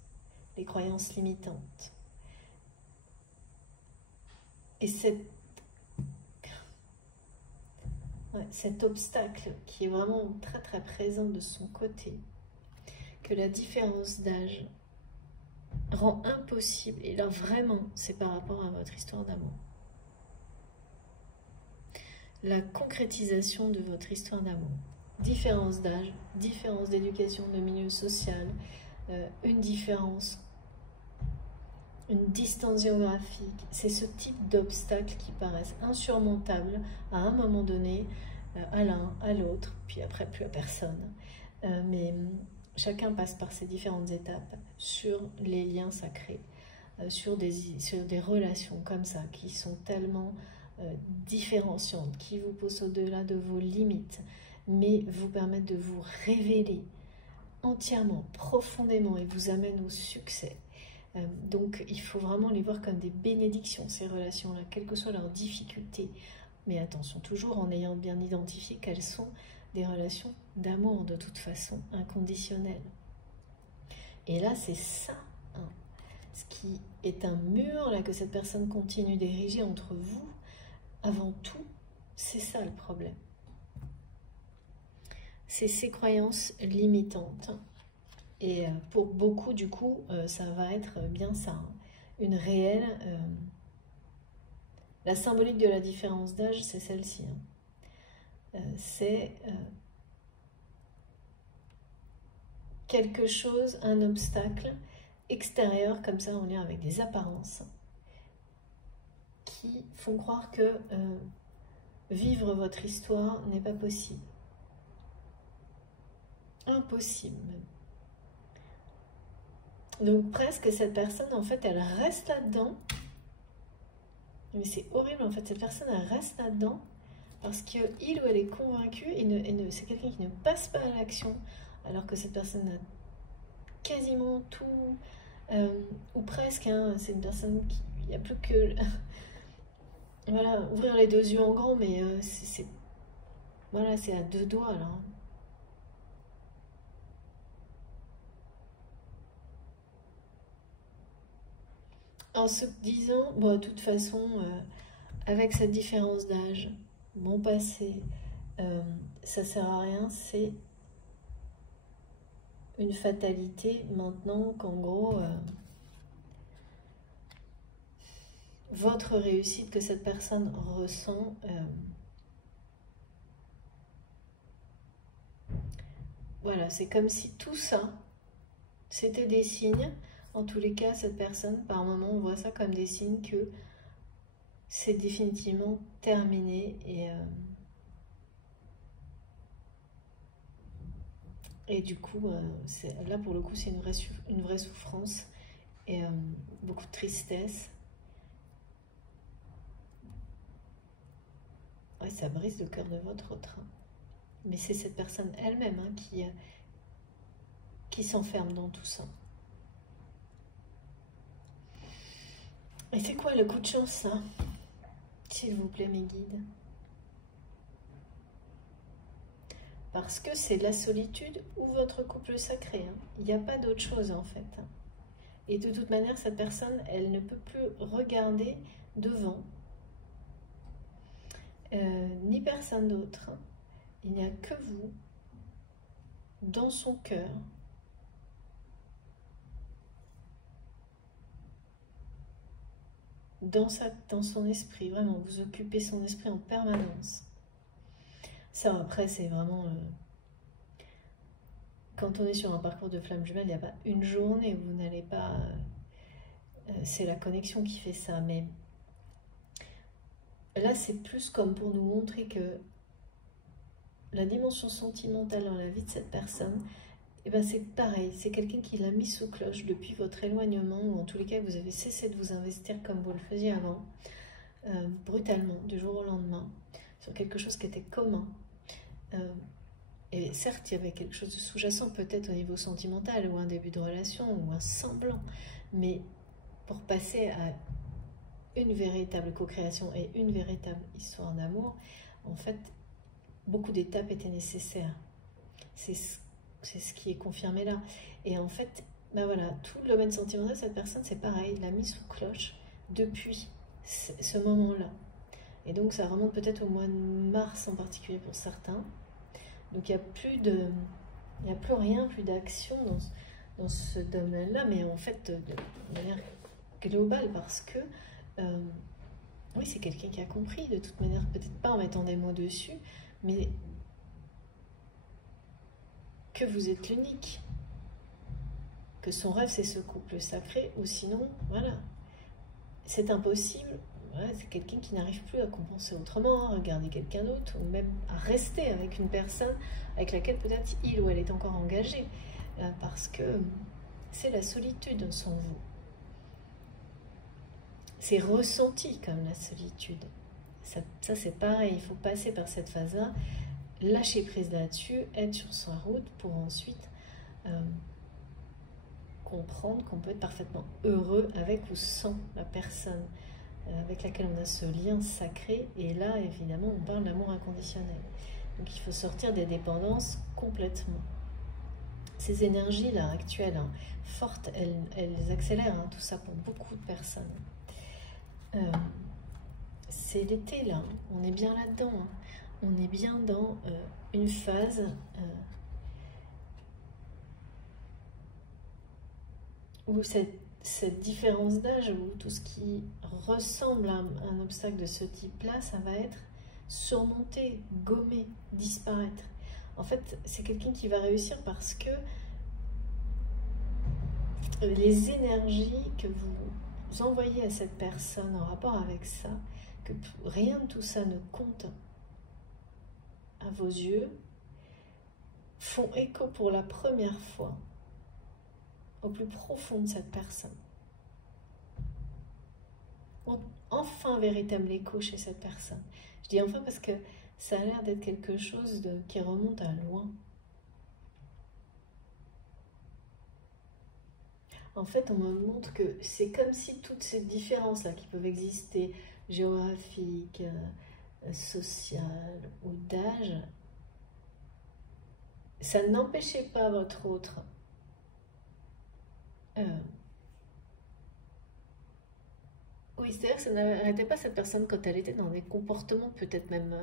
les croyances limitantes. Et cet obstacle qui est vraiment très très présent de son côté, que la différence d'âge rend impossible, et là vraiment c'est par rapport à votre histoire d'amour. La concrétisation de votre histoire d'amour. Différence d'âge, différence d'éducation, de milieu social, une différence, une distance géographique. C'est ce type d'obstacles qui paraissent insurmontables à un moment donné, à l'un, à l'autre, puis après plus à personne. Mais chacun passe par ces différentes étapes sur les liens sacrés, sur des relations comme ça qui sont tellement différenciantes, qui vous poussent au-delà de vos limites, mais vous permettent de vous révéler entièrement, profondément et vous amènent au succès. Donc il faut vraiment les voir comme des bénédictions, ces relations-là, quelles que soient leurs difficultés. Mais attention, toujours en ayant bien identifié qu'elles sont des relations d'amour de toute façon, inconditionnelles. Et là, c'est ça, hein, ce qui est un mur là que cette personne continue d'ériger entre vous. Avant tout, c'est ça le problème. C'est ces croyances limitantes. Et pour beaucoup, du coup, ça va être bien ça, hein, une réelle... la symbolique de la différence d'âge, c'est celle-ci. Hein. C'est quelque chose, un obstacle extérieur, comme ça, en lien avec des apparences, qui font croire que vivre votre histoire n'est pas possible. Impossible même. Donc presque cette personne, en fait, elle reste là-dedans. Mais c'est horrible, en fait, cette personne, elle reste là-dedans parce qu'il ou elle est convaincue et c'est quelqu'un qui ne passe pas à l'action, alors que cette personne a quasiment tout, ou presque, hein, c'est une personne qui, il n'y a plus que... voilà, ouvrir les deux yeux en grand, mais voilà, c'est à deux doigts, là. En se disant, bon, de toute façon, avec cette différence d'âge, mon passé, ça sert à rien, c'est une fatalité maintenant qu'en gros, votre réussite que cette personne ressent, voilà, c'est comme si tout ça, c'était des signes. En tous les cas, cette personne, par moment, on voit ça comme des signes que c'est définitivement terminé et du coup, là pour le coup, c'est une vraie souffrance et beaucoup de tristesse. Ouais, ça brise le cœur de votre autre. Mais c'est cette personne elle-même qui s'enferme dans tout ça. Et c'est quoi le coup de chance, ça? S'il vous plaît, mes guides. Parce que c'est la solitude ou votre couple sacré. Il n'y a pas d'autre chose, en fait. Et de toute manière, cette personne, elle ne peut plus regarder devant. Ni personne d'autre. Il n'y a que vous, dans son cœur. Dans son esprit, vraiment, vous occupez son esprit en permanence. Ça, après, c'est vraiment... quand on est sur un parcours de flamme jumelle, il n'y a pas une journée où vous n'allez pas... c'est la connexion qui fait ça, mais... Là, c'est plus comme pour nous montrer que la dimension sentimentale dans la vie de cette personne, eh ben c'est pareil, c'est quelqu'un qui l'a mis sous cloche depuis votre éloignement, ou en tous les cas, vous avez cessé de vous investir comme vous le faisiez avant, brutalement, du jour au lendemain, sur quelque chose qui était commun. Et certes, il y avait quelque chose de sous-jacent, peut-être au niveau sentimental, ou un début de relation, ou un semblant, mais pour passer à une véritable co-création et une véritable histoire d'amour, en fait, beaucoup d'étapes étaient nécessaires. C'est ce qui est confirmé là. Et en fait, ben voilà, tout le domaine sentimental, cette personne, c'est pareil, il l'a mis sous cloche depuis ce moment-là. Et donc, ça remonte peut-être au mois de mars en particulier pour certains. Donc, il n'y a plus rien, plus d'action dans ce domaine-là, mais en fait, de manière globale, parce que, oui, c'est quelqu'un qui a compris, de toute manière, peut-être pas en mettant des mots dessus, mais que vous êtes l'unique, que son rêve c'est ce couple sacré, ou sinon, voilà, c'est impossible. Voilà, c'est quelqu'un qui n'arrive plus à compenser autrement, à regarder quelqu'un d'autre, ou même à rester avec une personne avec laquelle peut-être il ou elle est encore engagé, parce que c'est la solitude sans vous. C'est ressenti comme la solitude. Ça c'est pareil, il faut passer par cette phase-là, lâcher prise là-dessus, être sur sa route pour ensuite comprendre qu'on peut être parfaitement heureux avec ou sans la personne avec laquelle on a ce lien sacré. Et là, évidemment, on parle d'amour inconditionnel. Donc il faut sortir des dépendances complètement. Ces énergies-là, actuelles, fortes, elles accélèrent tout ça pour beaucoup de personnes. C'est l'été, là. On est bien là-dedans. On est bien dans une phase où cette différence d'âge, où tout ce qui ressemble à un obstacle de ce type-là, ça va être surmonté, gommé, disparaître. En fait, c'est quelqu'un qui va réussir parce que les énergies que vous envoyez à cette personne en rapport avec ça, que rien de tout ça ne compte à vos yeux, font écho pour la première fois au plus profond de cette personne. Enfin véritable écho chez cette personne. Je dis enfin parce que ça a l'air d'être quelque chose qui remonte à loin. En fait, on me montre que c'est comme si toutes ces différences-là qui peuvent exister, géographiques, sociales ou d'âge, ça n'empêchait pas votre autre Oui, c'est-à-dire que ça n'arrêtait pas cette personne quand elle était dans des comportements peut-être même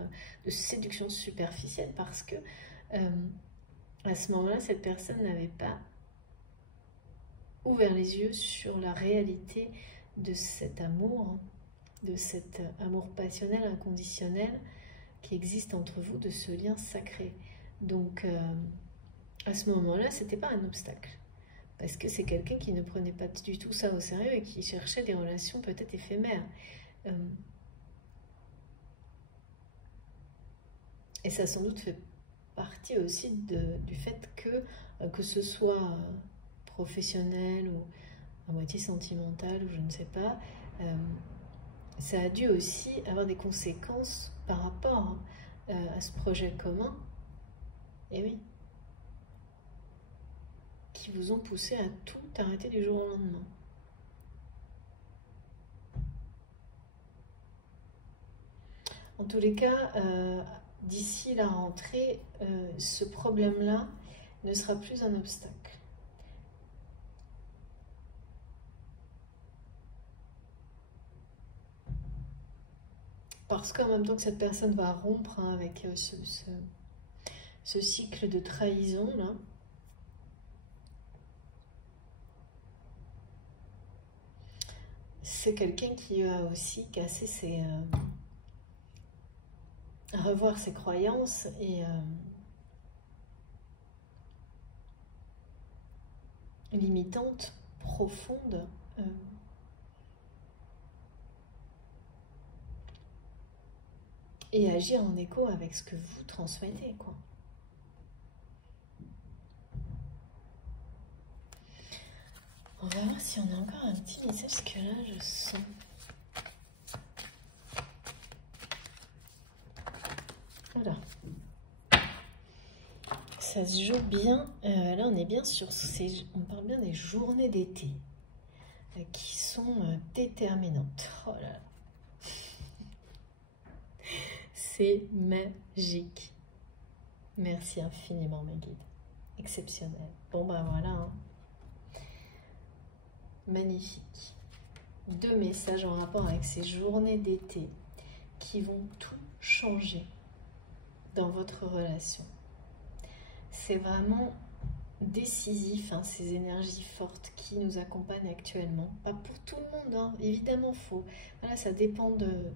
de séduction superficielle parce que euh, à ce moment-là, cette personne n'avait pas ouvert les yeux sur la réalité de cet amour, de cet amour passionnel, inconditionnel qui existe entre vous, de ce lien sacré. Donc, à ce moment-là, c'était pas un obstacle. Parce que c'est quelqu'un qui ne prenait pas du tout ça au sérieux et qui cherchait des relations peut-être éphémères. Euh, et ça sans doute fait partie aussi du fait que ce soit professionnel ou à moitié sentimental ou je ne sais pas, ça a dû aussi avoir des conséquences par rapport à ce projet commun. Et oui, qui vous ont poussé à tout arrêter du jour au lendemain. En tous les cas, d'ici la rentrée, ce problème-là ne sera plus un obstacle. Parce qu'en même temps que cette personne va rompre avec ce cycle de trahison, là, c'est quelqu'un qui va aussi casser revoir ses croyances et limitantes, profondes, et agir en écho avec ce que vous transmettez, quoi. On va voir si on a encore un petit message, parce que là, je sens... Voilà. Ça se joue bien. Là, on est bien sur ces... On parle bien des journées d'été qui sont déterminantes. Oh là là. C'est magique. Merci infiniment, mes guides. Exceptionnel. Bon, ben voilà. Hein. Magnifique. 2 messages en rapport avec ces journées d'été qui vont tout changer dans votre relation. C'est vraiment décisif, hein, ces énergies fortes qui nous accompagnent actuellement. Pas pour tout le monde, hein, évidemment. Voilà, ça dépend de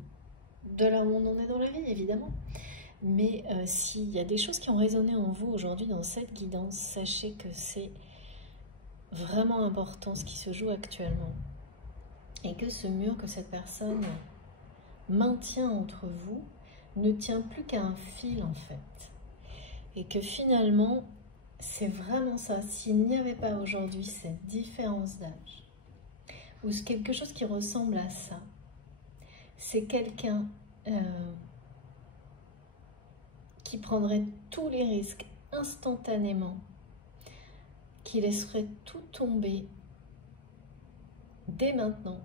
là où on en est dans la vie, évidemment. Mais s'il y a des choses qui ont résonné en vous aujourd'hui dans cette guidance, sachez que c'est vraiment important ce qui se joue actuellement. Et que ce mur que cette personne maintient entre vous ne tient plus qu'à un fil en fait. Et que finalement, c'est vraiment ça. S'il n'y avait pas aujourd'hui cette différence d'âge, ou quelque chose qui ressemble à ça, c'est quelqu'un qui prendrait tous les risques instantanément, qui laisserait tout tomber dès maintenant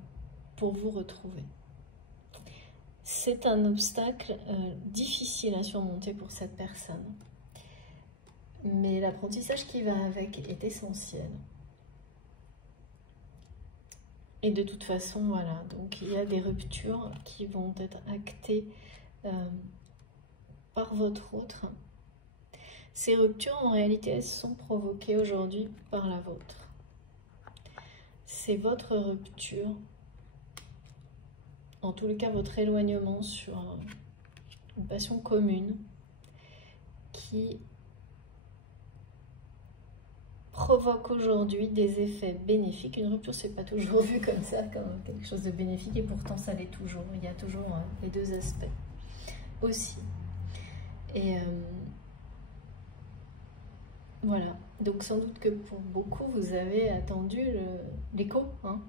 pour vous retrouver. C'est un obstacle difficile à surmonter pour cette personne. Mais l'apprentissage qui va avec est essentiel. Et de toute façon, voilà, donc il y a des ruptures qui vont être actées par votre autre. Ces ruptures, en réalité, elles sont provoquées aujourd'hui par la vôtre. C'est votre rupture, en tous les cas votre éloignement sur une passion commune qui provoque aujourd'hui des effets bénéfiques. Une rupture, c'est pas toujours vu comme ça, comme quelque chose de bénéfique, et pourtant ça l'est toujours. Il y a toujours les 2 aspects aussi. Et voilà, donc sans doute que pour beaucoup, vous avez attendu l'écho hein,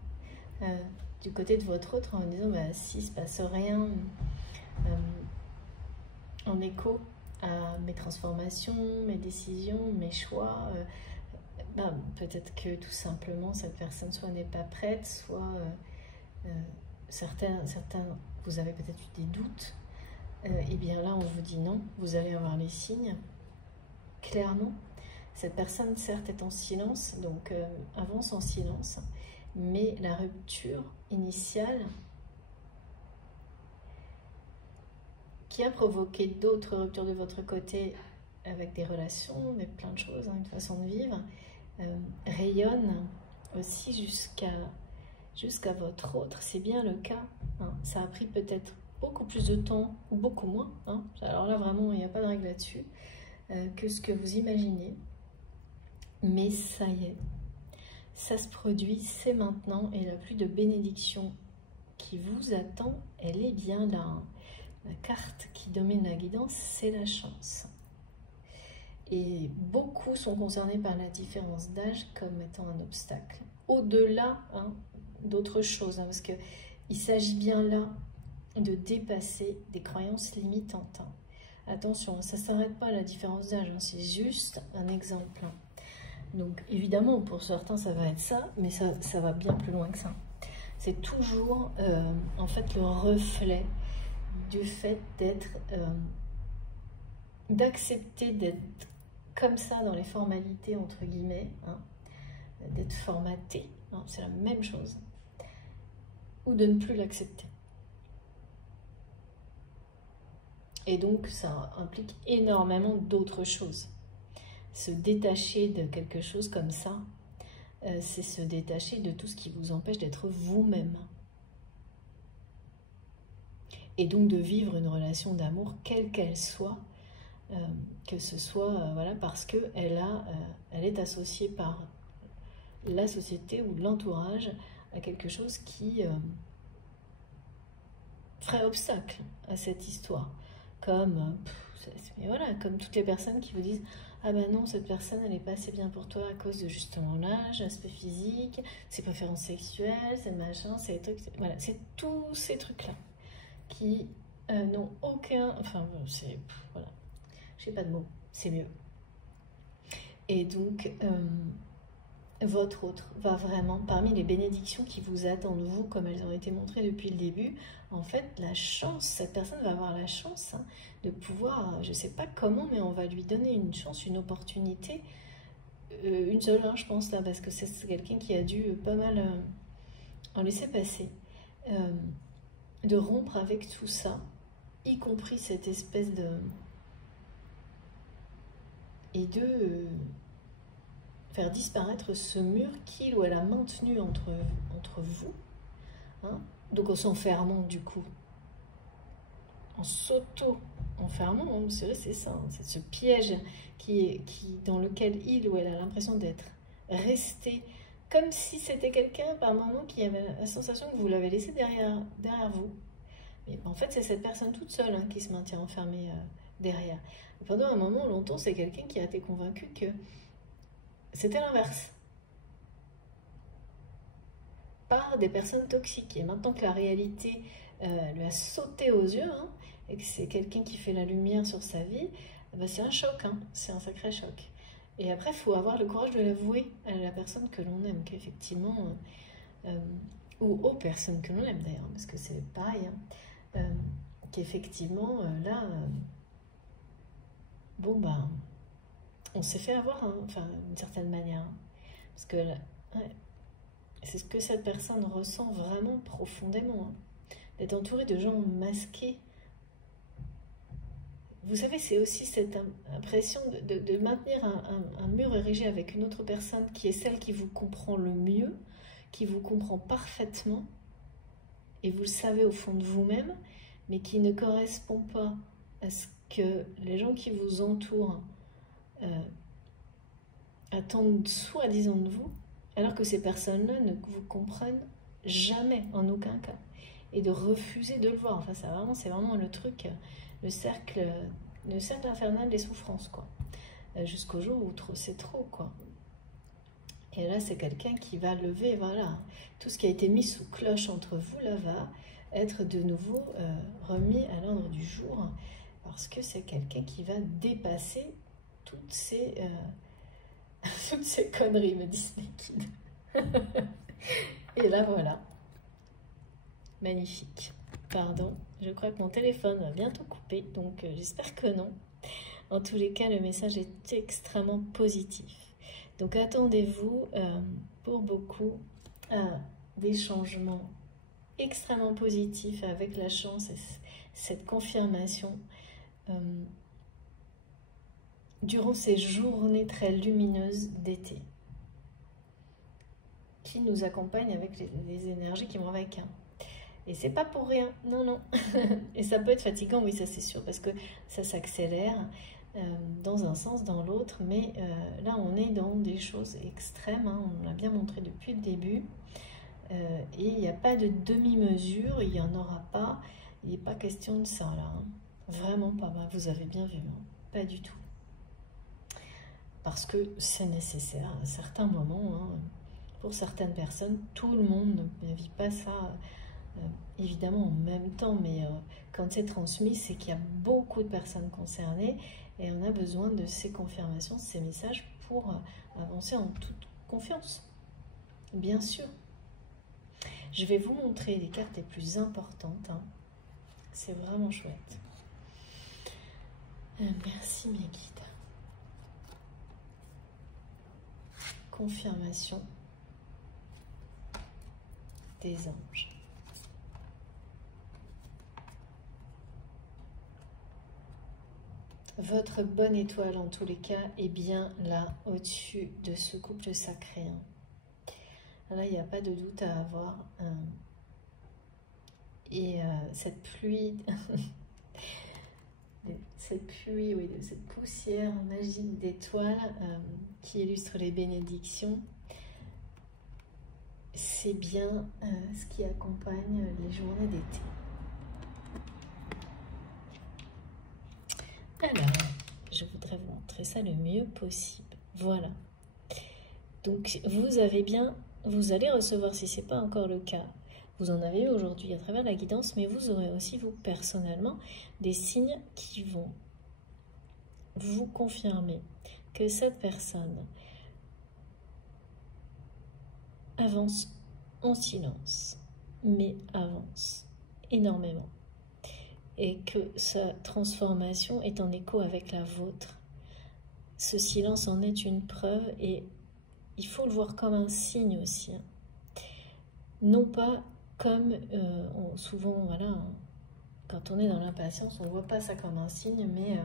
du côté de votre autre en disant bah, s'il ne se passe rien en écho à mes transformations, mes décisions, mes choix, bah, peut-être que tout simplement cette personne soit n'est pas prête, soit certains, vous avez peut-être eu des doutes, et bien là on vous dit non, vous allez avoir les signes, clairement. Cette personne certes est en silence, donc avance en silence, mais la rupture initiale qui a provoqué d'autres ruptures de votre côté avec des relations, mais plein de choses, hein, une façon de vivre, rayonne aussi jusqu'à votre autre. C'est bien le cas. Hein. Ça a pris peut-être beaucoup plus de temps, ou beaucoup moins. Hein. Alors là, vraiment, il n'y a pas de règle là-dessus, que ce que vous imaginez. Mais ça y est, ça se produit, c'est maintenant, et la pluie de bénédiction qui vous attend, elle est bien là. Hein. La carte qui domine la guidance, c'est la chance. Et beaucoup sont concernés par la différence d'âge comme étant un obstacle. Au-delà hein, d'autres choses, hein, parce qu'il s'agit bien là de dépasser des croyances limitantes. Hein. Attention, ça ne s'arrête pas à la différence d'âge, hein, c'est juste un exemple. Donc évidemment, pour certains, ça va être ça, mais ça va bien plus loin que ça. C'est toujours en fait le reflet du fait d'accepter d'être comme ça dans les formalités, entre guillemets, hein, d'être formaté, hein, c'est la même chose, ou de ne plus l'accepter. Et donc, ça implique énormément d'autres choses. Se détacher de quelque chose comme ça, c'est se détacher de tout ce qui vous empêche d'être vous-même. Et donc de vivre une relation d'amour, quelle qu'elle soit, que ce soit voilà, parce qu'elle est associée par la société ou l'entourage à quelque chose qui ferait obstacle à cette histoire. Comme toutes les personnes qui vous disent « Ah ben non, cette personne, elle n'est pas assez bien pour toi à cause de justement l'âge, l'aspect physique, ses préférences sexuelles, c'est machin, c'est les trucs... » Voilà, c'est tous ces trucs-là qui n'ont aucun... Enfin, c'est... Voilà. Je n'ai pas de mots, c'est mieux. Et donc, votre autre va vraiment, parmi les bénédictions qui vous attendent, vous, comme elles ont été montrées depuis le début, en fait, la chance, cette personne va avoir la chance hein, de pouvoir, je ne sais pas comment, mais on va lui donner une chance, une opportunité, une seule, hein, je pense, là, parce que c'est quelqu'un qui a dû pas mal en laisser passer, de rompre avec tout ça, y compris cette espèce de... et de faire disparaître ce mur qu'il ou elle a maintenu entre vous, hein, donc en s'enfermant du coup, en s'auto-enfermant, hein, c'est vrai, c'est ça, hein, c'est ce piège dans lequel il ou elle a l'impression d'être resté, comme si c'était quelqu'un par moment qui avait la sensation que vous l'avez laissé derrière vous. Mais en fait, c'est cette personne toute seule hein, qui se maintient enfermée derrière. Et pendant un moment, longtemps, c'est quelqu'un qui a été convaincu que c'était l'inverse. Par des personnes toxiques. Et maintenant que la réalité lui a sauté aux yeux, hein, et que c'est quelqu'un qui fait la lumière sur sa vie, ben c'est un choc, hein, c'est un sacré choc. Et après, il faut avoir le courage de l'avouer à la personne que l'on aime, qu'effectivement, ou aux personnes que l'on aime d'ailleurs, parce que c'est pareil, hein, qu'effectivement, là, bon, ben, on s'est fait avoir, hein, enfin, d'une certaine manière, hein, parce que ouais, c'est ce que cette personne ressent vraiment profondément, hein, d'être entourée de gens masqués. Vous savez, c'est aussi cette impression de maintenir un mur érigé avec une autre personne qui est celle qui vous comprend le mieux, qui vous comprend parfaitement, et vous le savez au fond de vous-même, mais qui ne correspond pas à ce que les gens qui vous entourent attendent soi-disant de vous, alors que ces personnes-là ne vous comprennent jamais, en aucun cas, et de refuser de le voir. Enfin, c'est vraiment le truc, le cercle infernal des souffrances, quoi. Jusqu'au jour où c'est trop, quoi. Et là, c'est quelqu'un qui va lever, voilà, tout ce qui a été mis sous cloche entre vous, là, va être de nouveau remis à l'ordre du jour, parce que c'est quelqu'un qui va dépasser toutes ces conneries, me disent les kids. Et là, voilà. Magnifique. Pardon, je crois que mon téléphone va bientôt couper, donc j'espère que non. En tous les cas, le message est extrêmement positif. Donc attendez-vous pour beaucoup à des changements extrêmement positifs avec la chance cette confirmation durant ces journées très lumineuses d'été qui nous accompagnent avec les énergies qui vont avec. Et c'est pas pour rien, non, non. Et ça peut être fatigant, oui, ça c'est sûr, parce que ça s'accélère dans un sens, dans l'autre, mais là on est dans des choses extrêmes, hein, on l'a bien montré depuis le début, et il n'y a pas de demi-mesure, il n'y en aura pas, il n'est pas question de ça là, hein. Vraiment pas, bah, vous avez bien vu, hein, pas du tout. Parce que c'est nécessaire à certains moments, hein, pour certaines personnes, tout le monde ne vit pas ça évidemment en même temps, mais quand c'est transmis, c'est qu'il y a beaucoup de personnes concernées et on a besoin de ces confirmations, de ces messages pour avancer en toute confiance, bien sûr. Je vais vous montrer les cartes les plus importantes, hein. C'est vraiment chouette. Merci mes guides. Confirmation des anges. Votre bonne étoile, en tous les cas, est bien là, au-dessus de ce couple sacré. Là, il n'y a pas de doute à avoir. Et cette pluie, oui, cette poussière magique d'étoiles qui illustre les bénédictions, c'est bien ce qui accompagne les journées d'été. Alors, je voudrais vous montrer ça le mieux possible. Voilà. Donc, vous avez bien, vous allez recevoir, si ce n'est pas encore le cas, vous en avez eu aujourd'hui à travers la guidance, mais vous aurez aussi, vous, personnellement, des signes qui vont vous confirmer que cette personne avance en silence, mais avance énormément. Et que sa transformation est en écho avec la vôtre. Ce silence en est une preuve et il faut le voir comme un signe aussi. Non pas comme souvent, voilà, quand on est dans l'impatience, on ne voit pas ça comme un signe, mais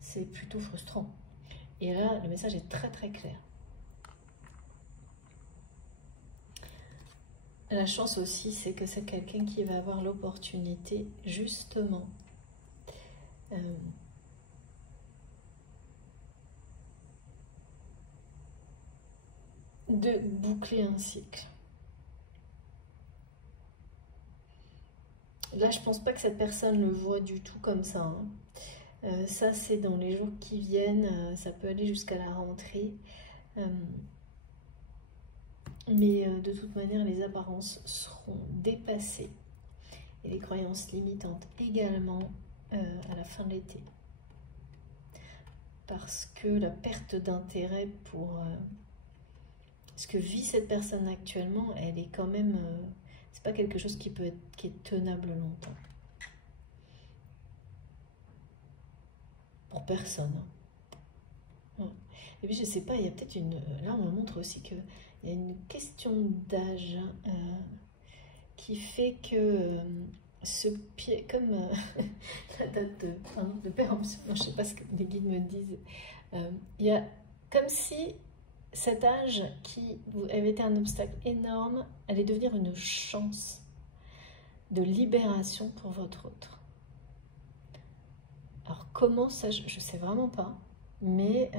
c'est plutôt frustrant. Et là, le message est très très clair. La chance aussi, c'est que c'est quelqu'un qui va avoir l'opportunité, justement, de boucler un cycle. Là, je pense pas que cette personne le voit du tout comme ça, hein. Ça, c'est dans les jours qui viennent, ça peut aller jusqu'à la rentrée. Mais de toute manière, les apparences seront dépassées et les croyances limitantes également à la fin de l'été. Parce que la perte d'intérêt pour ce que vit cette personne actuellement, elle est quand même... c'est pas quelque chose qui est tenable longtemps. Pour personne. Ouais. Et puis je sais pas, il y a peut-être une... Là on me montre aussi qu'il y a une question d'âge qui fait que ce pied, comme la date de péremption, je sais pas ce que les guides me disent, il y a comme si cet âge qui avait été un obstacle énorme allait devenir une chance de libération pour votre autre. Alors comment ça, je ne sais vraiment pas, mais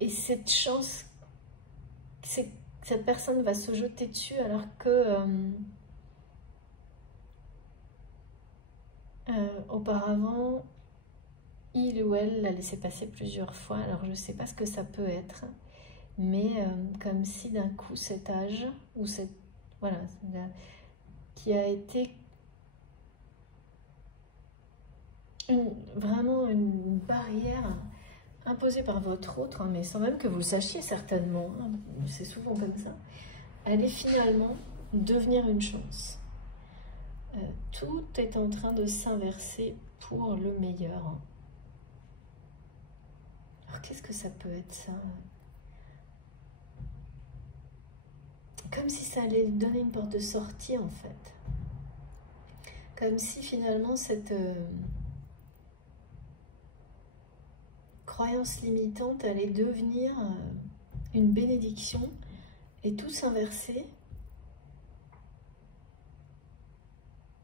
et cette chance, c'est que cette personne va se jeter dessus alors que auparavant il ou elle l'a laissé passer plusieurs fois. Alors je ne sais pas ce que ça peut être, mais comme si d'un coup cet âge ou cette voilà qui a été vraiment une barrière imposée par votre autre, hein, mais sans même que vous le sachiez certainement, hein, c'est souvent comme ça, allait finalement devenir une chance. Tout est en train de s'inverser pour le meilleur. Alors qu'est-ce que ça peut être ça? comme si ça allait donner une porte de sortie en fait. Comme si finalement cette croyance limitante allait devenir une bénédiction et tout s'inverser.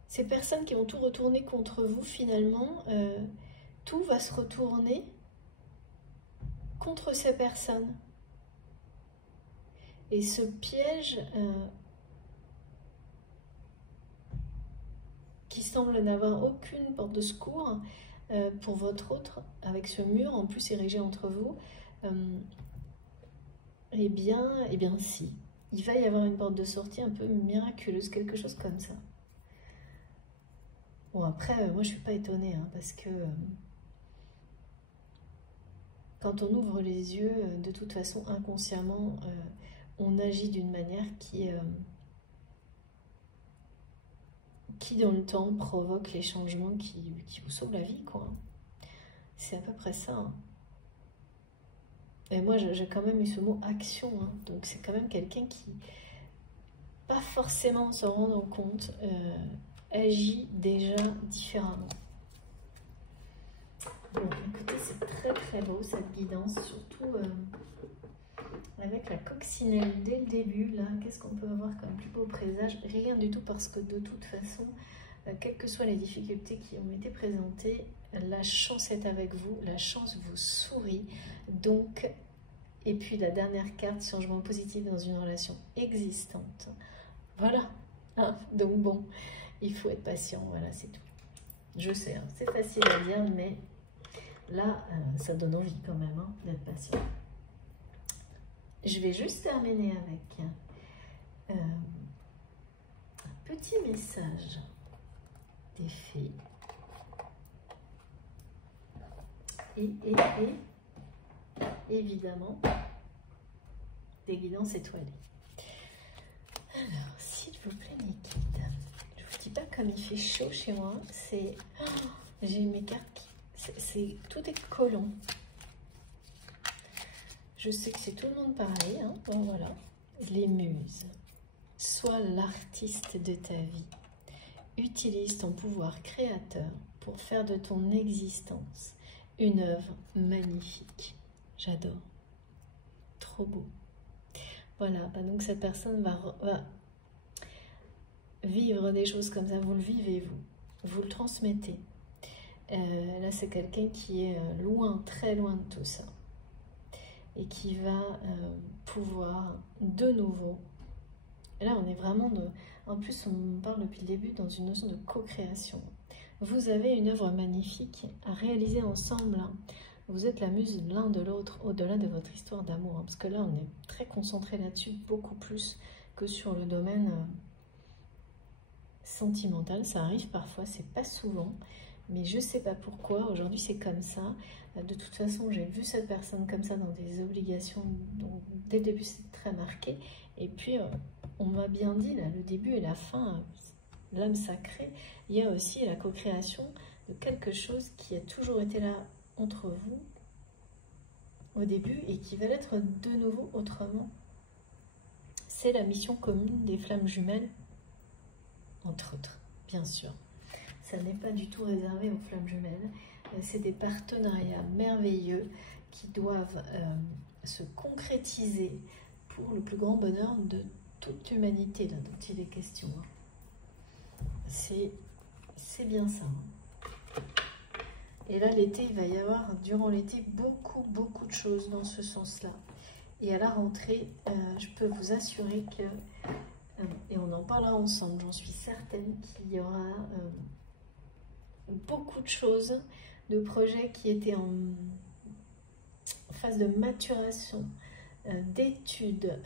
Ces personnes qui vont tout retourner contre vous, finalement, tout va se retourner contre ces personnes. Et ce piège qui semble n'avoir aucune porte de secours pour votre autre, avec ce mur en plus érigé entre vous, eh bien si, il va y avoir une porte de sortie un peu miraculeuse, quelque chose comme ça. Bon après, moi je suis pas étonnée, hein, parce que quand on ouvre les yeux, de toute façon inconsciemment, on agit d'une manière qui dans le temps provoque les changements qui vous sauvent la vie, quoi. C'est à peu près ça. Hein. Et moi j'ai quand même eu ce mot action, hein, donc c'est quand même quelqu'un qui, pas forcément s'en rendant compte, agit déjà différemment. Bon, écoutez, c'est très très beau cette guidance, surtout avec la coccinelle dès le début. Là, qu'est-ce qu'on peut avoir comme plus beau présage? Rien du tout, parce que de toute façon, quelles que soient les difficultés qui ont été présentées, la chance est avec vous, la chance vous sourit. Donc, et puis la dernière carte, changement positif dans une relation existante. Voilà, hein, donc bon. Il faut être patient, voilà, c'est tout. Je sais, hein, c'est facile à dire, mais là, ça donne envie quand même, hein, d'être patient. Je vais juste terminer avec un petit message des fées. Et évidemment, des guidances étoilées. Alors, s'il vous plaît, mes guides. Je vous dis pas comme il fait chaud chez moi. C'est, j'ai mes cartes. Tout est collant. Je sais que c'est tout le monde pareil. Hein. Bon voilà. Les muses. Sois l'artiste de ta vie. Utilise ton pouvoir créateur pour faire de ton existence une œuvre magnifique. J'adore. Trop beau. Voilà. Bah donc cette personne va vivre des choses comme ça, vous le vivez, vous le transmettez. Là, c'est quelqu'un qui est loin, très loin de tout ça. Et qui va pouvoir de nouveau... Et là, on est vraiment... En plus, on parle depuis le début dans une notion de co-création. Vous avez une œuvre magnifique à réaliser ensemble. Vous êtes la muse l'un de l'autre, au-delà de votre histoire d'amour. Parce que là, on est très concentré là-dessus, beaucoup plus que sur le domaine... sentimental. Ça arrive parfois, c'est pas souvent, mais je sais pas pourquoi aujourd'hui c'est comme ça. De toute façon, j'ai vu cette personne comme ça dans des obligations, donc dès le début c'est très marqué, et puis on m'a bien dit là, le début et la fin, l'âme sacrée, il y a aussi la co-création de quelque chose qui a toujours été là entre vous au début et qui va l'être de nouveau autrement. C'est la mission commune des flammes jumelles, entre autres, bien sûr. Ça n'est pas du tout réservé aux flammes jumelles. C'est des partenariats merveilleux qui doivent se concrétiser pour le plus grand bonheur de toute l'humanité, là, dont il est question. C'est bien ça. Et là, l'été, il va y avoir, durant l'été, beaucoup de choses dans ce sens-là. Et à la rentrée, je peux vous assurer que, et on en parlera ensemble, j'en suis certaine qu'il y aura beaucoup de choses, de projets qui étaient en phase de maturation, d'études,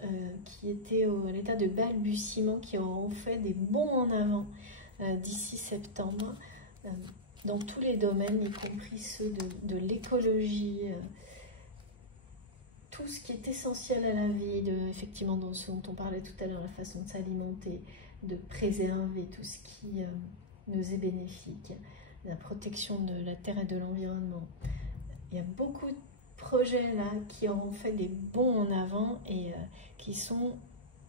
qui étaient à l'état de balbutiement, qui auront fait des bonds en avant d'ici septembre, dans tous les domaines, y compris ceux de l'écologie, tout ce qui est essentiel à la vie, effectivement dans ce dont on parlait tout à l'heure, la façon de s'alimenter, de préserver tout ce qui nous est bénéfique, la protection de la terre et de l'environnement. Il y a beaucoup de projets là qui auront fait des bonds en avant et qui sont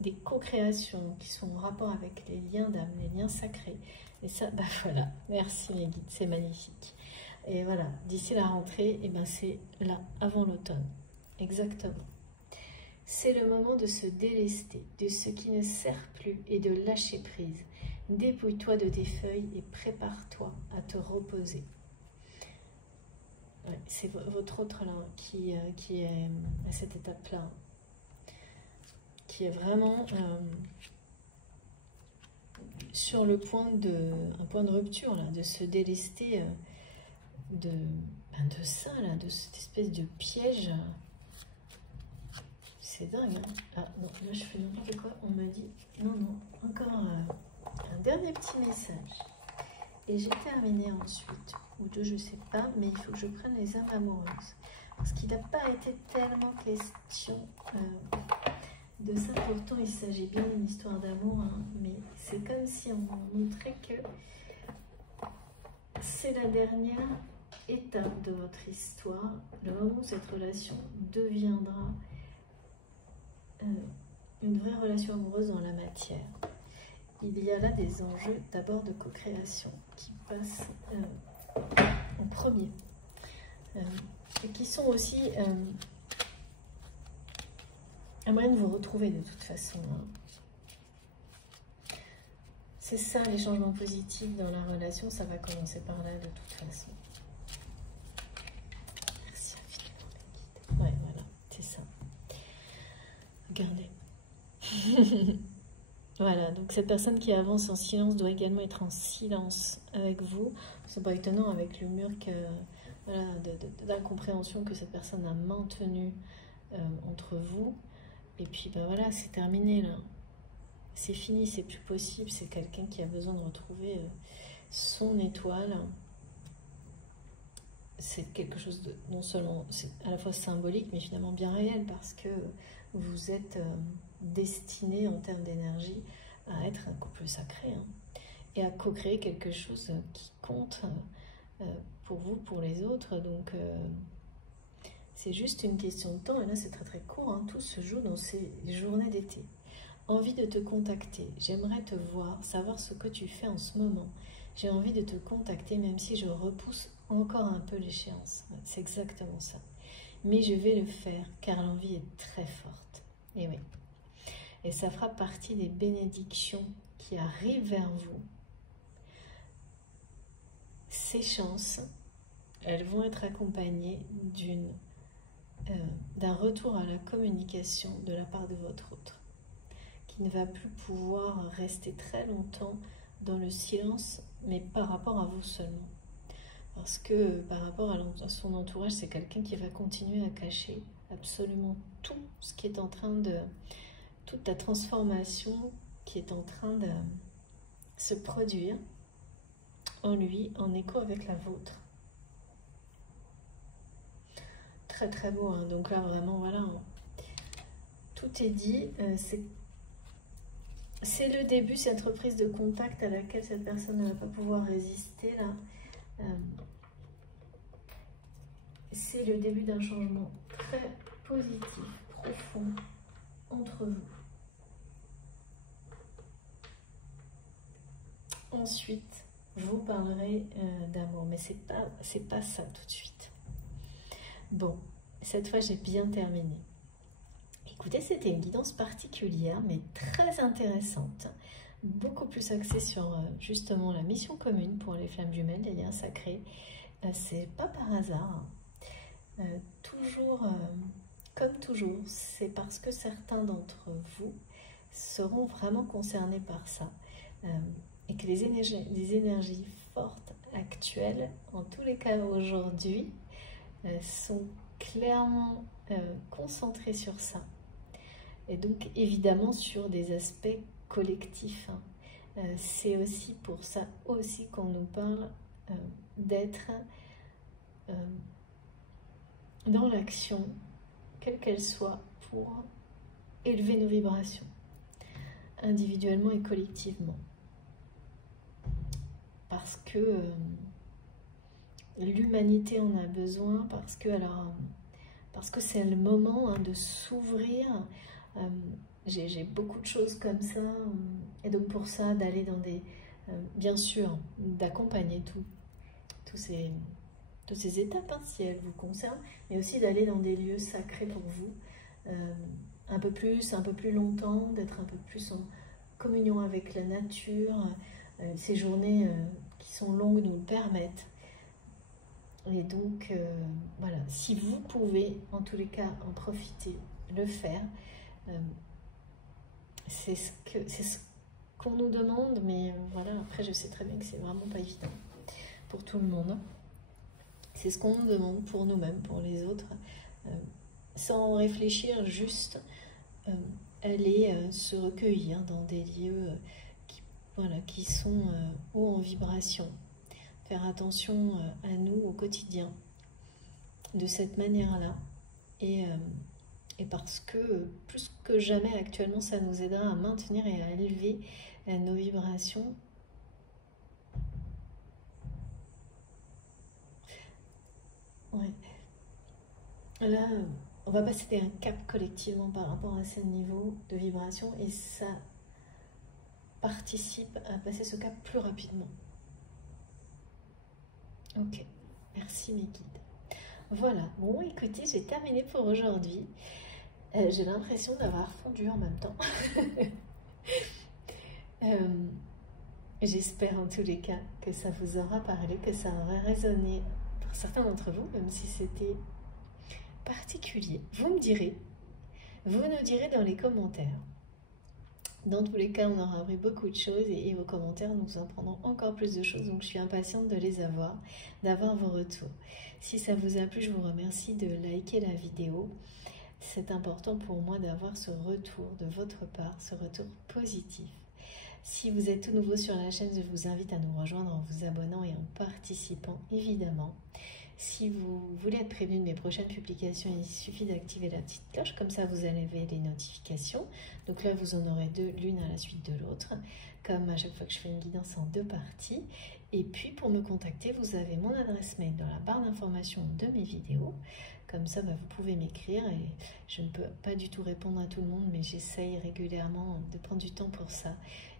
des co-créations qui sont en rapport avec les liens d'âme, les liens sacrés. Et ça, bah voilà, merci mes guides, c'est magnifique. Et voilà, d'ici la rentrée, et ben c'est là, avant l'automne. Exactement. C'est le moment de se délester de ce qui ne sert plus et de lâcher prise. Dépouille-toi de tes feuilles et prépare-toi à te reposer. Ouais, c'est votre autre là qui est à cette étape-là, qui est vraiment sur le point un point de rupture là, de se délester de ça là, de cette espèce de piège. C'est dingue, hein. Ah non, là je fais n'importe quoi, on me dit, non, encore un dernier petit message. Et j'ai terminé ensuite, ou deux, je sais pas, mais il faut que je prenne les âmes amoureuses. Parce qu'il n'a pas été tellement question de ça. Pourtant, il s'agit bien d'une histoire d'amour, hein, mais c'est comme si on montrait que c'est la dernière étape de votre histoire, le moment où cette relation deviendra une vraie relation amoureuse dans la matière. Il y a là des enjeux d'abord de co-création qui passent en premier et qui sont aussi un moyen de vous retrouver de toute façon. Hein. C'est ça les changements positifs dans la relation, ça va commencer par là de toute façon. Merci infiniment mes guides. Ouais, voilà, c'est ça. Regardez. Voilà, donc cette personne qui avance en silence doit également être en silence avec vous. C'est pas étonnant avec le mur voilà, d'incompréhension que cette personne a maintenu entre vous. Et puis ben voilà, c'est terminé là. C'est fini, c'est plus possible. C'est quelqu'un qui a besoin de retrouver son étoile. C'est quelque chose de non seulement, c'est à la fois symbolique, mais finalement bien réel parce que vous êtes destiné en termes d'énergie à être un couple sacré hein, et à co-créer quelque chose qui compte pour vous, pour les autres. Donc c'est juste une question de temps et là c'est très très court, hein. Tout se joue dans ces journées d'été. Envie de te contacter, j'aimerais te voir, savoir ce que tu fais en ce moment. J'ai envie de te contacter même si je repousse encore un peu l'échéance. C'est exactement ça. Mais je vais le faire car l'envie est très forte. Et oui. Et ça fera partie des bénédictions qui arrivent vers vous. Ces chances, elles vont être accompagnées d'un retour à la communication de la part de votre autre, qui ne va plus pouvoir rester très longtemps dans le silence, mais par rapport à vous seulement. Parce que par rapport à son entourage, c'est quelqu'un qui va continuer à cacher absolument tout ce qui est en train de... toute la transformation qui est en train de se produire en lui, en écho avec la vôtre. Très très beau, hein. Donc là vraiment, voilà, hein. Tout est dit, c'est le début, cette reprise de contact à laquelle cette personne ne va pas pouvoir résister là. C'est le début d'un changement très positif, profond entre vous. Ensuite, je vous parlerai d'amour, mais c'est pas ça tout de suite. Bon, cette fois j'ai bien terminé. Écoutez, c'était une guidance particulière, mais très intéressante, beaucoup plus axée sur justement la mission commune pour les flammes jumelles, les liens sacrés. C'est pas par hasard. Comme toujours, c'est parce que certains d'entre vous seront vraiment concernés par ça. Et que les énergies fortes actuelles, en tous les cas aujourd'hui, sont clairement concentrées sur ça. Et donc évidemment sur des aspects collectifs. Hein. C'est aussi pour ça aussi qu'on nous parle d'être dans l'action, quelle qu'elle soit, pour élever nos vibrations, individuellement et collectivement. Parce que l'humanité en a besoin, parce que c'est le moment hein, de s'ouvrir j'ai beaucoup de choses comme ça. Et donc pour ça, d'aller dans des... bien sûr, d'accompagner toutes ces étapes, hein, si elles vous concernent, mais aussi d'aller dans des lieux sacrés pour vous, un peu plus longtemps, d'être un peu plus en communion avec la nature. Ces journées qui sont longues nous le permettent. Et donc, voilà, si vous pouvez, en tous les cas, en profiter, le faire, c'est ce qu'on nous demande, mais voilà, après, je sais très bien que c'est vraiment pas évident pour tout le monde. C'est ce qu'on nous demande pour nous-mêmes, pour les autres, sans réfléchir, juste aller se recueillir dans des lieux qui sont hauts en vibration. Faire attention à nous au quotidien de cette manière-là. Et parce que plus que jamais actuellement, ça nous aidera à maintenir et à élever nos vibrations. Ouais. Là, on va passer un cap collectivement par rapport à ce niveau de vibration et ça participe à passer ce cap plus rapidement. Ok, merci mes guides. Voilà, bon écoutez, j'ai terminé pour aujourd'hui. J'ai l'impression d'avoir fondu en même temps. J'espère en tous les cas que ça vous aura parlé, que ça aura résonné pour certains d'entre vous, même si c'était particulier. Vous nous direz dans les commentaires. Dans tous les cas, on aura appris beaucoup de choses et vos commentaires nous apprendront encore plus de choses. Donc, je suis impatiente de les avoir, d'avoir vos retours. Si ça vous a plu, je vous remercie de liker la vidéo. C'est important pour moi d'avoir ce retour de votre part, ce retour positif. Si vous êtes tout nouveau sur la chaîne, je vous invite à nous rejoindre en vous abonnant et en participant, évidemment. Si vous voulez être prévenu de mes prochaines publications, il suffit d'activer la petite cloche, comme ça vous allez les notifications. Donc là, vous en aurez deux, l'une à la suite de l'autre, comme à chaque fois que je fais une guidance en 2 parties. Et puis, pour me contacter, vous avez mon adresse mail dans la barre d'information de mes vidéos. Comme ça, vous pouvez m'écrire et je ne peux pas du tout répondre à tout le monde, mais j'essaye régulièrement de prendre du temps pour ça.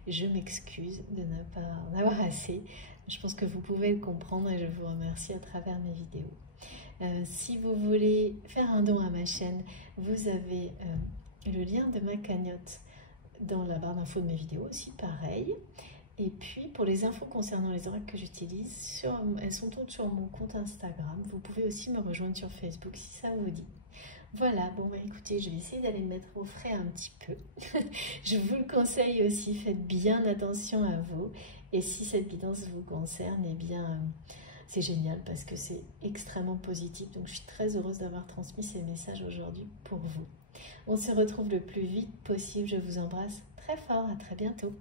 Je m'excuse de ne pas en avoir assez. Je pense que vous pouvez le comprendre et je vous remercie à travers mes vidéos. Si vous voulez faire un don à ma chaîne, vous avez le lien de ma cagnotte dans la barre d'infos de mes vidéos aussi, pareil. Et puis pour les infos concernant les oracles que j'utilise, elles sont toutes sur mon compte Instagram. Vous pouvez aussi me rejoindre sur Facebook si ça vous dit. Voilà, bon écoutez, je vais essayer d'aller me mettre au frais un petit peu. Je vous le conseille aussi, faites bien attention à vous. Et si cette guidance vous concerne, eh bien c'est génial parce que c'est extrêmement positif. Donc je suis très heureuse d'avoir transmis ces messages aujourd'hui pour vous. On se retrouve le plus vite possible. Je vous embrasse très fort, à très bientôt.